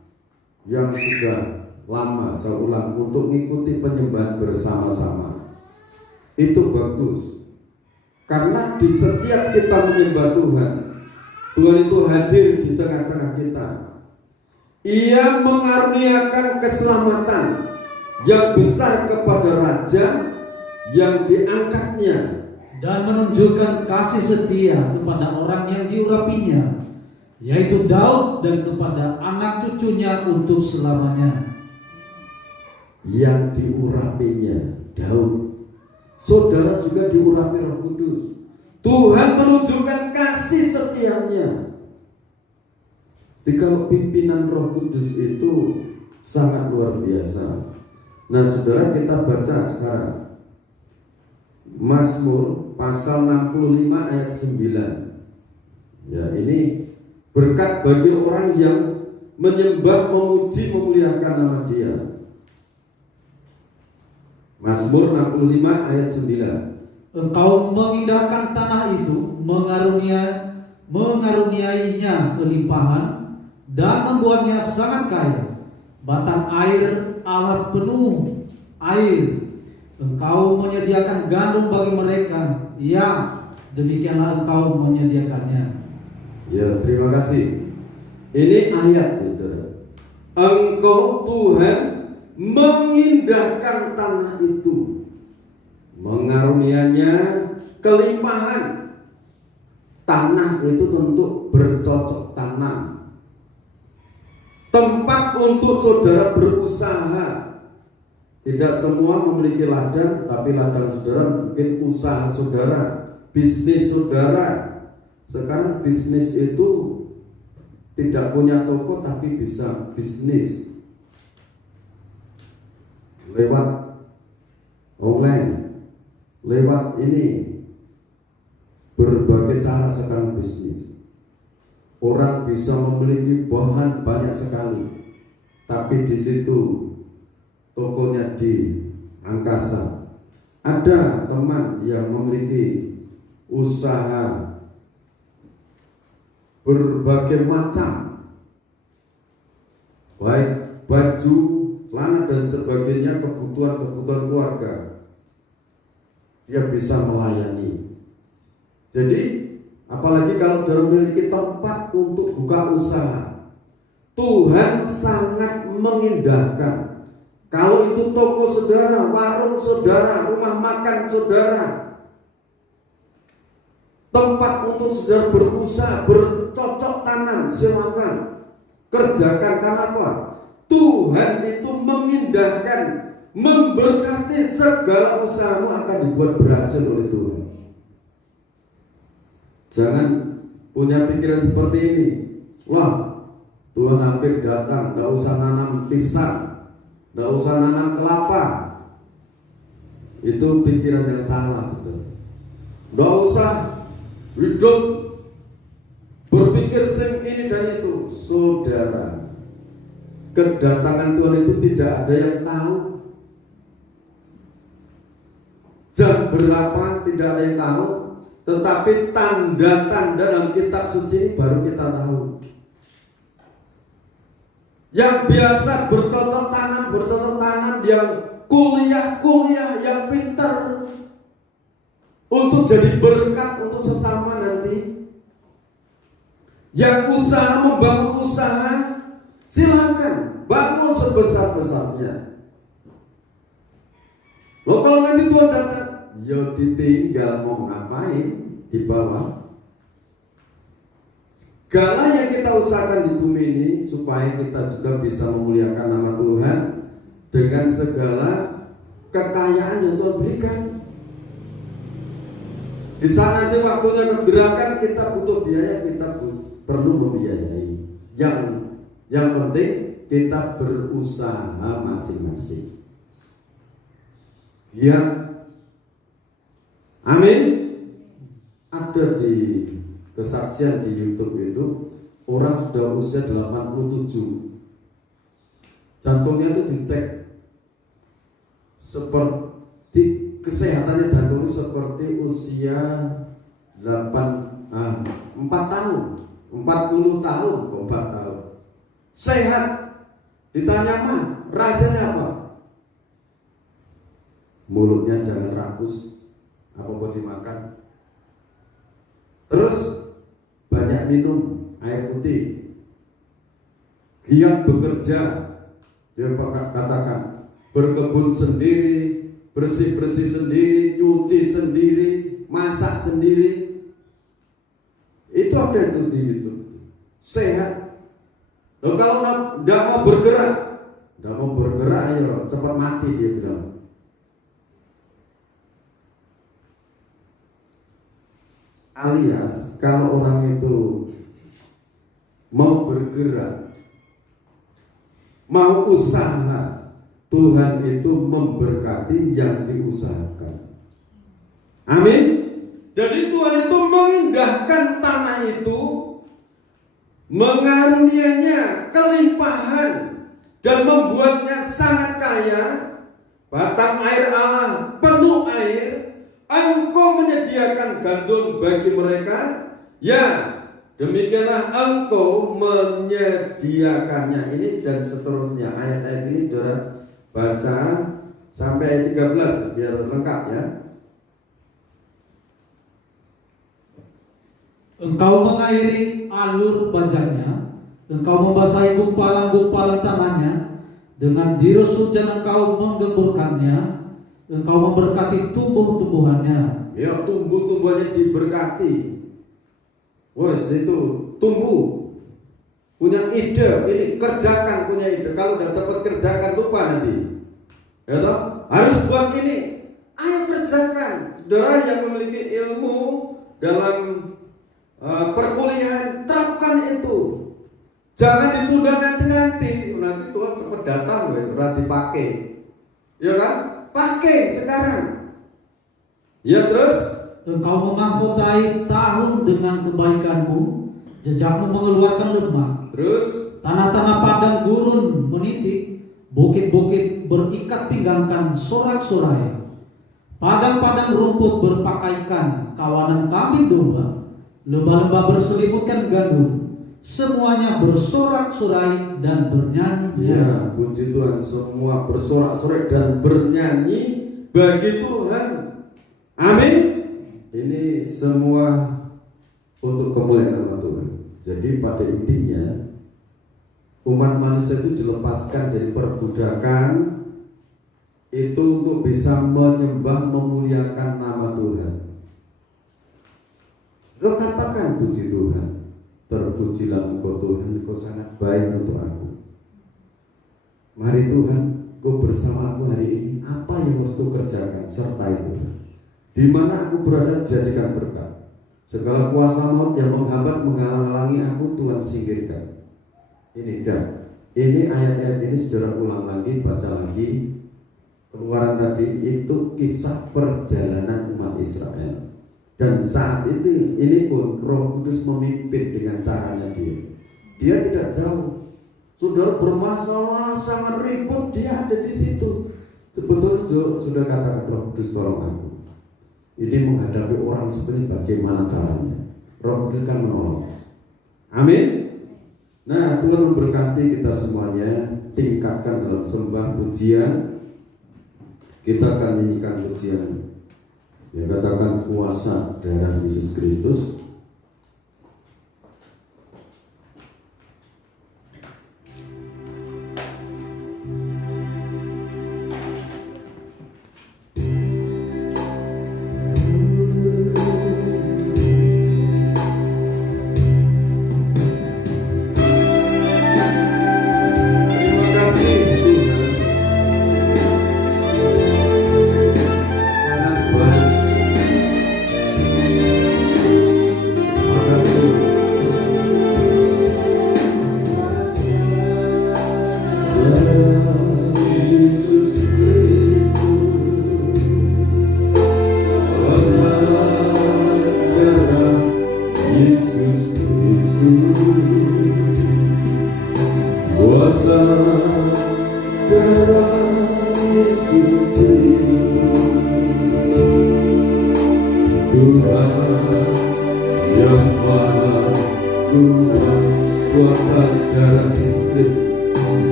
yang sudah lama, saya ulang untuk mengikuti penyembahan bersama-sama. Itu bagus. Karena di setiap kita menyembah Tuhan, Tuhan itu hadir di tengah-tengah kita. Ia mengaruniakan keselamatan yang besar kepada raja yang diangkatnya, dan menunjukkan kasih setia kepada orang yang diurapinya, yaitu Daud, dan kepada anak cucunya untuk selamanya. Yang diurapinya Daud, saudara juga diurapi Roh Kudus. Tuhan menunjukkan kasih setianya. Jadi kalau pimpinan Roh Kudus itu sangat luar biasa. Nah saudara, kita baca sekarang Mazmur pasal 65 ayat 9. Ya, ini berkat bagi orang yang menyembah, memuji, memuliakan nama Dia. Mazmur 65 ayat 9. Engkau mengindahkan tanah itu, mengaruniainya kelimpahan, dan membuatnya sangat kaya. Batang air alat penuh air. Engkau menyediakan gandum bagi mereka. Ya, demikianlah engkau menyediakannya. Ya, terima kasih. Ini ayat itu. Engkau Tuhan mengindahkan tanah itu, mengarunianya kelimpahan. Tanah itu tentu bercocok tanam, tempat untuk saudara berusaha. Tidak semua memiliki ladang, tapi ladang saudara mungkin usaha saudara, bisnis saudara. Sekarang bisnis itu tidak punya toko tapi bisa bisnis lewat online, lewat ini, berbagai cara sekarang bisnis. Orang bisa memiliki bahan banyak sekali, tapi di situ tokonya di angkasa. Ada teman yang memiliki usaha berbagai macam, baik baju, celana dan sebagainya, kebutuhan keluarga. Dia bisa melayani. Jadi apalagi kalau dia memiliki tempat untuk buka usaha, Tuhan sangat mengindahkan. Kalau itu toko saudara, warung saudara, rumah makan saudara, tempat untuk saudara berusaha, bercocok tanam, silakan kerjakan. Karena apa? Tuhan itu mengindahkan, memberkati segala usahamu akan dibuat berhasil oleh Tuhan. Jangan punya pikiran seperti ini. Wah, Tuhan hampir datang, tidak usah nanam pisang, tidak usah nanam kelapa. Itu pikiran yang salah, saudara. Tidak usah hidup berpikir sing ini dan itu. Saudara, kedatangan Tuhan itu tidak ada yang tahu. Jam berapa tidak ada yang tahu. Tetapi tanda-tanda dalam kitab suci ini baru kita tahu. Yang biasa bercocok tanam, yang kuliah, yang pintar untuk jadi berkat untuk sesama nanti. Yang usaha, membangun usaha, silakan bangun sebesar-besarnya. Loh, kalau nanti Tuhan datang, ya ditinggal mau ngapain di bawah. Segala yang kita usahakan di bumi ini supaya kita juga bisa memuliakan nama Tuhan dengan segala kekayaan yang Tuhan berikan. Di saat nanti waktunya kegerakan, kita butuh biaya, kita perlu membiayai. Yang penting kita berusaha masing-masing. Ya, amin. Ada di kesaksian di YouTube itu, orang sudah usia 87, jantungnya itu dicek, seperti kesehatannya jantungnya seperti usia 4 tahun, 40 tahun, 4 tahun, sehat. Ditanya mah, rasanya apa? Mulutnya jangan rakus, apa-apa dimakan. Terus banyak minum air putih, giat bekerja. Dia katakan berkebun sendiri, bersih-bersih sendiri, nyuci sendiri, masak sendiri. Itu ada itu di YouTube. Sehat. Loh, kalau tidak mau bergerak, ayo cepat mati, dia bilang. Alias kalau orang itu mau bergerak, mau usaha, Tuhan itu memberkati yang diusahakan. Amin. Jadi Tuhan itu mengindahkan tanah itu, mengarunianya kelimpahan dan membuatnya sangat kaya. Batang air Allah penuh air. Engkau menyediakan gandum bagi mereka, ya demikianlah engkau menyediakannya. Ini dan seterusnya. Ayat-ayat ini saudara baca sampai ayat 13 biar lengkap ya. Engkau mengairi alur bajanya, engkau membasahi gumpalan-gumpalan tanahnya, Dengan dirus hujan Engkau menggemburkannya, Engkau memberkati tumbuh-tumbuhannya. Ya, tumbuh-tumbuhannya diberkati. Wes itu tumbuh. Punya ide, ini kerjakan, punya ide. Kalau udah cepat kerjakan lupa nanti. Ya toh? Harus buat ini. Ayo kerjakan. Saudara yang memiliki ilmu dalam perkuliahan, terapkan itu. Jangan ditunda nanti. Nanti Tuhan cepat datang, udah dipakai. Ya kan? Pakai sekarang. Ya terus. Engkau memahkotai tahun dengan kebaikan-Mu, jejakmu mengeluarkan lemak. Terus. Tanah-tanah padang gurun menitik, bukit-bukit berikat pinggangkan sorak-sorai. Padang-padang rumput berpakaikan kawanan kambing domba, lembah-lembah berselimutkan gandum, semuanya bersorak-sorai dan bernyanyi. Ya, puji Tuhan, semua bersorak-sorai dan bernyanyi bagi Tuhan. Amin. Ini semua untuk kemuliaan nama Tuhan. Jadi pada intinya umat manusia itu dilepaskan dari perbudakan itu untuk bisa menyembah, memuliakan nama Tuhan. Lo katakan puji Tuhan, terpujilah Engkau Tuhan, Engkau sangat baik untuk aku. Mari Tuhan, Engkau bersama aku hari ini. Apa yang harus Kau kerjakan? Sertai Tuhan. Di mana aku berada, jadikan berkat. Segala kuasa maut yang menghambat, menghalang-halangi aku, Tuhan singkirkan. Ini dan ini ayat-ayat ini saudara ulang lagi, baca lagi. Keluaran tadi itu kisah perjalanan umat Israel. Dan saat itu ini pun Roh Kudus memimpin dengan caranya dia. Dia tidak jauh. Saudara bermasalah sangat ribut, dia ada di situ. Sebetulnya sudah katakan Roh Kudus tolong aku. Ini menghadapi orang seperti bagaimana caranya. Roh Kudus kan menolong. Amin. Nah, Tuhan memberkati kita semuanya. Tingkatkan dalam sembah pujian. Kita akan nyanyikan pujian yang katakan kuasa darah Yesus Kristus.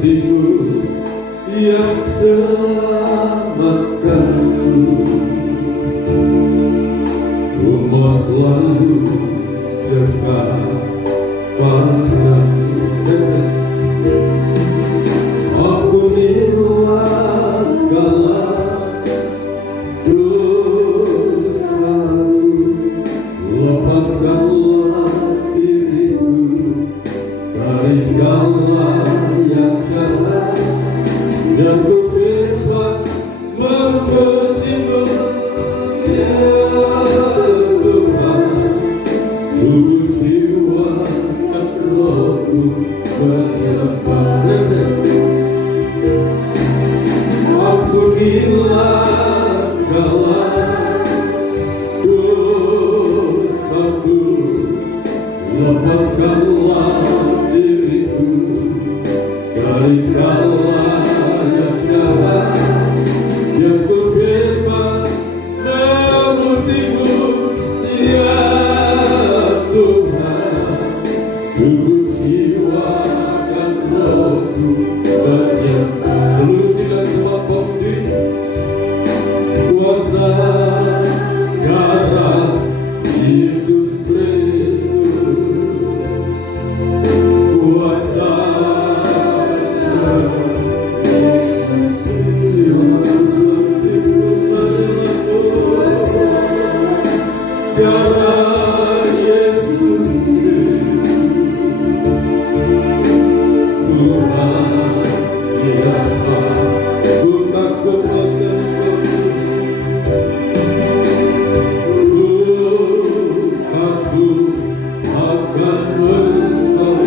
Memuji-Mu ya Tuhan. Ampunilah segala dosaku, lepaskanlah diriku dari segala yang jahat, yang ku hebat memujimu, ya Tuhan. Tubuh jiwa dan rohku ternyata seluruh jiwa semua pemudik kuasa darah Yesus Kristus, kuasa darah Yesus Kristus, kuasa darah Yesus Kristus. Tuhan, ya aku takut aku akan menang,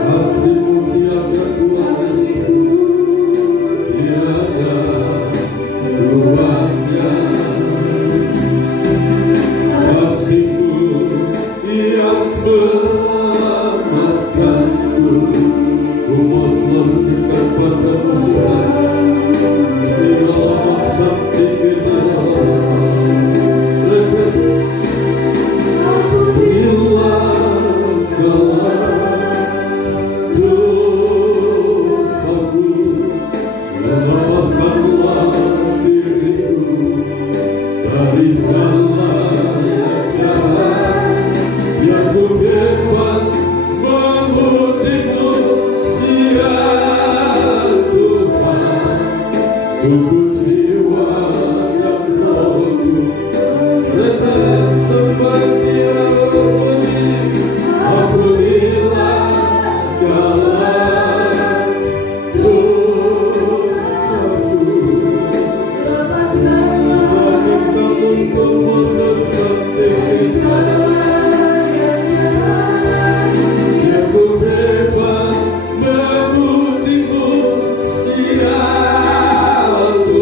kasih-Mu tiada kuasa, tiada duanya. Kasih-Mu yang selamatkanku, ku mau selalu dekat padamu. Bila sakti kita lepaskanlah diriku dari segala yang jahat, yang ku bebas memujimu, ya Tuhan. Tubuh jiwa dan rohku tetap sebagai bunyi. Ampunilah segala aku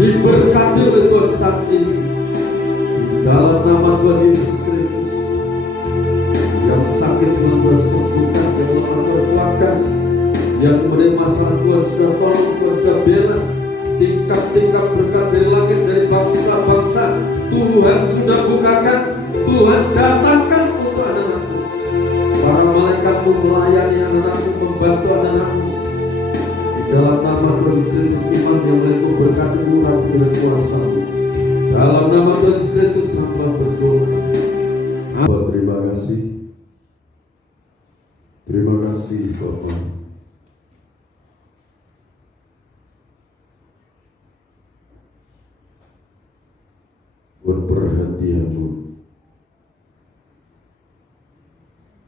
diberkati oleh Tuhan saat ini. Dalam nama Tuhan Yesus Kristus, yang sakit Tuhan sembuhkan, yang lemah Tuhan kuatkan, yang kemudian masalah Tuhan sudah tolong, Tuhan sudah bela. Tingkap-tingkap berkat dari langit, dari bangsa-bangsa Tuhan sudah bukakan, Tuhan datangkan untuk anak-anakmu. Para malaikatmu melayani anak-anakmu, membantu anak-anakmu. Di dalam nama Tuhan Yesus Kristus, iman yang mereka berkati urapi dengan kuasa-Mu. Dalam nama Tuhan Yesus Kristus, hamba berdoa. Terima kasih. Terima kasih Bapak. Buat perhatian-Mu.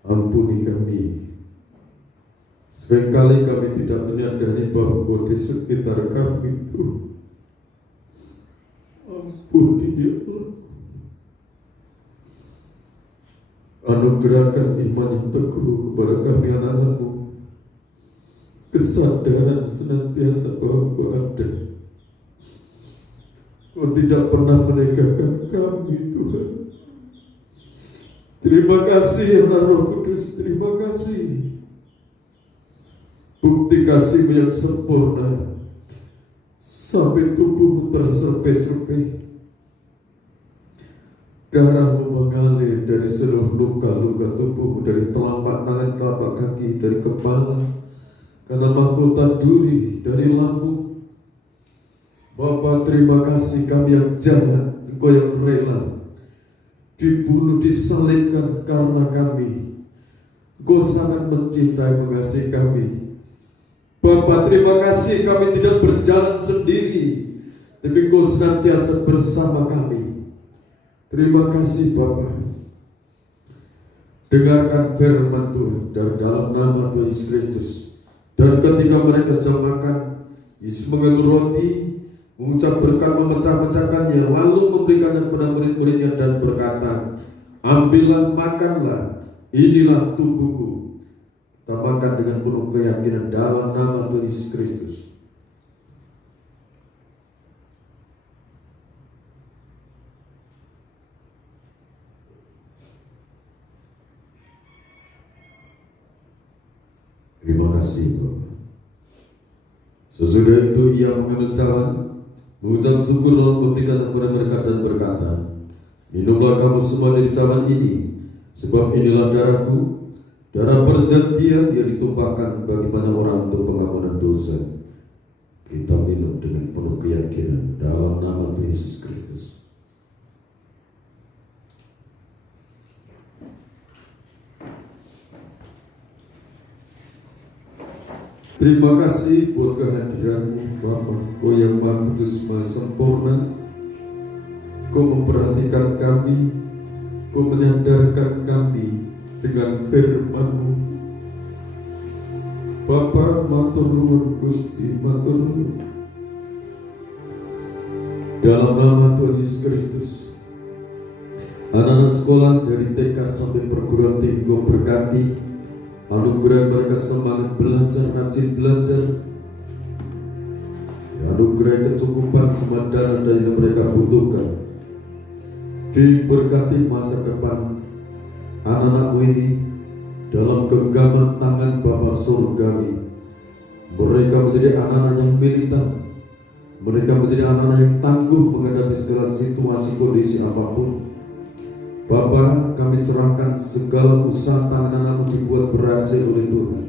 Ampuni kami. Seringkali kami tidak menyadari bahwa Engkau di sekitar kami itu. Ampuni ya Allah. Anugerahkan iman yang teguh kepada kami anak-anak-Mu. Kesadaran senantiasa bahwa Engkau ada. Kau tidak pernah meninggalkan kami, Tuhan. Terima kasih, ya Roh Kudus. Terima kasih. Bukti kasih-Mu yang sempurna sampai tubuhmu terserpeh-serpeh. Darah-Mu mengalir dari seluruh luka-luka tubuhmu, dari telapak tangan, telapak kaki, dari kepala, karena mahkota duri, dari lambung. Bapa, terima kasih, kami yang jahat, Engkau yang rela dibunuh, disalibkan karena kami. Engkau sangat mencintai, mengasihi kami. Bapa, terima kasih, kami tidak berjalan sendiri, tapi Engkau senantiasa bersama kami. Terima kasih Bapa. Dengarkan firman Tuhan dari dalam nama Tuhan Yesus Kristus. Dan ketika mereka sedang makan, Yesus mengambil roti, mengucap berkat, memecah-mecahkannya, lalu memberikannya kepada murid-muridnya dan berkata, ambillah, makanlah, inilah tubuhku. Kita makan dengan penuh keyakinan dalam nama Tuhan Yesus Kristus. Terima kasih Bapak. Sesudah itu ia mengambil cawan, mengucap syukur lalu memberikan kepada mereka dan berkata, minumlah kamu semua dari cawan ini, sebab inilah darahku, darah perjanjian yang ditumpahkan bagi banyak orang untuk pengampunan dosa. Kita minum dengan penuh keyakinan dalam nama Tuhan Yesus Kristus. Terima kasih buat kehadiran-Mu Bapa, Kau yang Maha Kudus, Maha Sempurna. Kau memperhatikan kami, Kau menyadarkan kami dengan firman-Mu. Bapa, matur nuwun Gusti, matur nuwun. Dalam nama Tuhan Yesus Kristus, anak-anak sekolah dari TK sampai perguruan tinggi Kau berkati. Anugerah mereka semangat belajar, rajin belajar. Anugerah kecukupan semua dana yang mereka butuhkan. Diberkati masa depan anak-anak-Mu ini dalam genggaman tangan Bapa Surgawi. Mereka menjadi anak-anak yang militan. Mereka menjadi anak-anak yang tangguh menghadapi segala situasi kondisi apapun. Bapa, kami serahkan segala usaha tangan anak-Mu dibuat berhasil oleh Tuhan.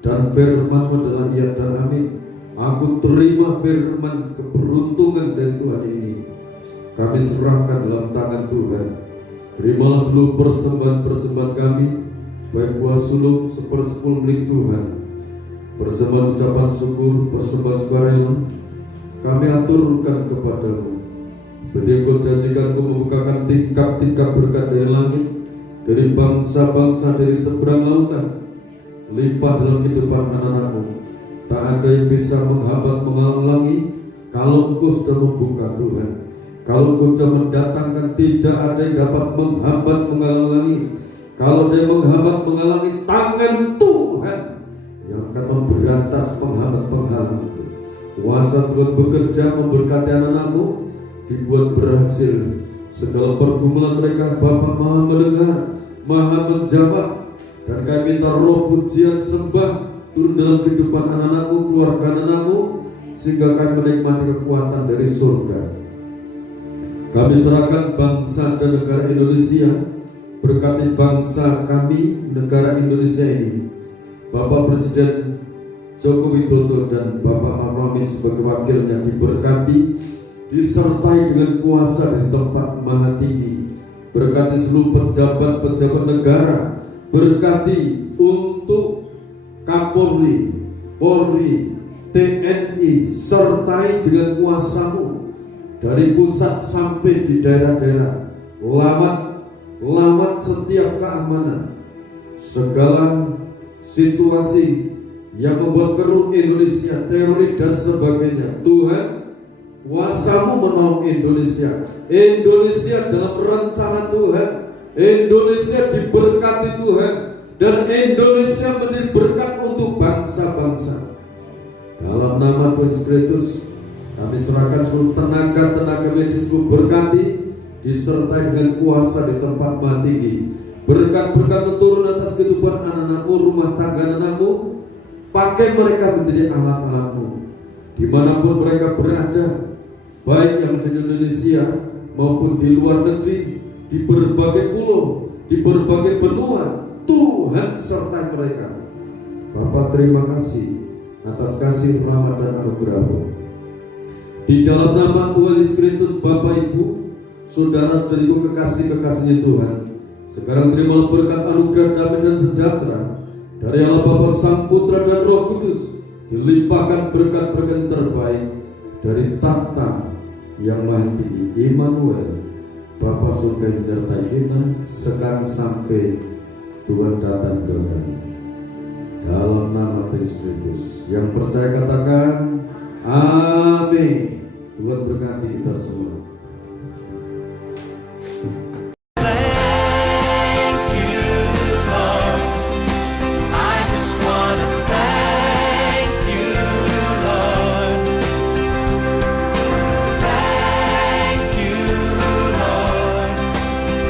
Dan firman-Mu adalah iya dan amin. Aku terima firman keberuntungan dari Tuhan ini. Kami serahkan dalam tangan Tuhan. Terimalah seluruh persembahan-persembahan kami, baik buah sulung 1/10 milik Tuhan, persembahan ucapan syukur, persembahan sukarela, kami aturkan kepadamu. Berarti Kau janjikan Kau membukakan tingkap-tingkap berkat dari langit, dari bangsa-bangsa, dari seberang lautan, limpah dalam kehidupan anak-anak-Mu. Tak ada yang bisa menghambat, menghalang-halangi kalau Engkau sudah membuka Tuhan. Kalau Engkau sudah mendatangkan, tidak ada yang dapat menghambat, menghalang-halangi. Kalau dia menghambat, menghalangi, tangan Tuhan yang akan memberantas, menghambat, menghalang itu. Kuasa Tuhan bekerja memberkati anak-anak-Mu, dibuat berhasil segala pergumulan mereka. Bapa Maha mendengar, Maha menjawab, dan kami minta roh pujian sembah turun dalam kehidupan anak-anak-Mu, keluarga anak-anak-Mu, sehingga kami menikmati kekuatan dari surga. Kami serahkan bangsa dan negara Indonesia, berkati bangsa kami, negara Indonesia ini. Bapak Presiden Joko Widodo dan Bapak Maruf Amin sebagai wakilnya diberkati, disertai dengan kuasa dari tempat maha tinggi. Berkati seluruh pejabat-pejabat negara, berkati untuk Kapolri, Polri, TNI, sertai dengan kuasa-Mu dari pusat sampai di daerah-daerah. Lawat setiap keamanan, segala situasi yang membuat keruh Indonesia, teroris dan sebagainya. Tuhan, kuasa-Mu menolong Indonesia. Indonesia dalam rencana Tuhan, Indonesia diberkati Tuhan, dan Indonesia menjadi berkat untuk bangsa-bangsa. Dalam nama Tuhan Yesus Kristus, kami serahkan seluruh tenaga medisku, berkati, disertai dengan kuasa di tempat maha tinggi. Berkat-berkat turun atas kehidupan anak-anak-Mu, rumah tangga anak-anak-Mu. Pakai mereka menjadi alat-alat-Mu dimanapun mereka berada, baik yang di Indonesia maupun di luar negeri, di berbagai pulau, di berbagai benua. Tuhan sertai mereka. Bapak, terima kasih atas kasih, rahmat dan anugerah-Mu. Di dalam nama Tuhan Yesus Kristus, Bapak, Ibu, saudara-saudariku kekasih-kekasihnya Tuhan, sekarang terimalah berkat anugerah damai dan sejahtera dari Allah Bapa, Sang Putra dan Roh Kudus. Dilimpahkan berkat-berkat yang terbaik dari tahta yang maha tinggi, Immanuel, Bapa surga yang menyertai kita sekarang sampai Tuhan datang kedua kali. Dalam nama Tuhan Yesus Kristus, yang percaya katakan amin. Tuhan berkati kita semua.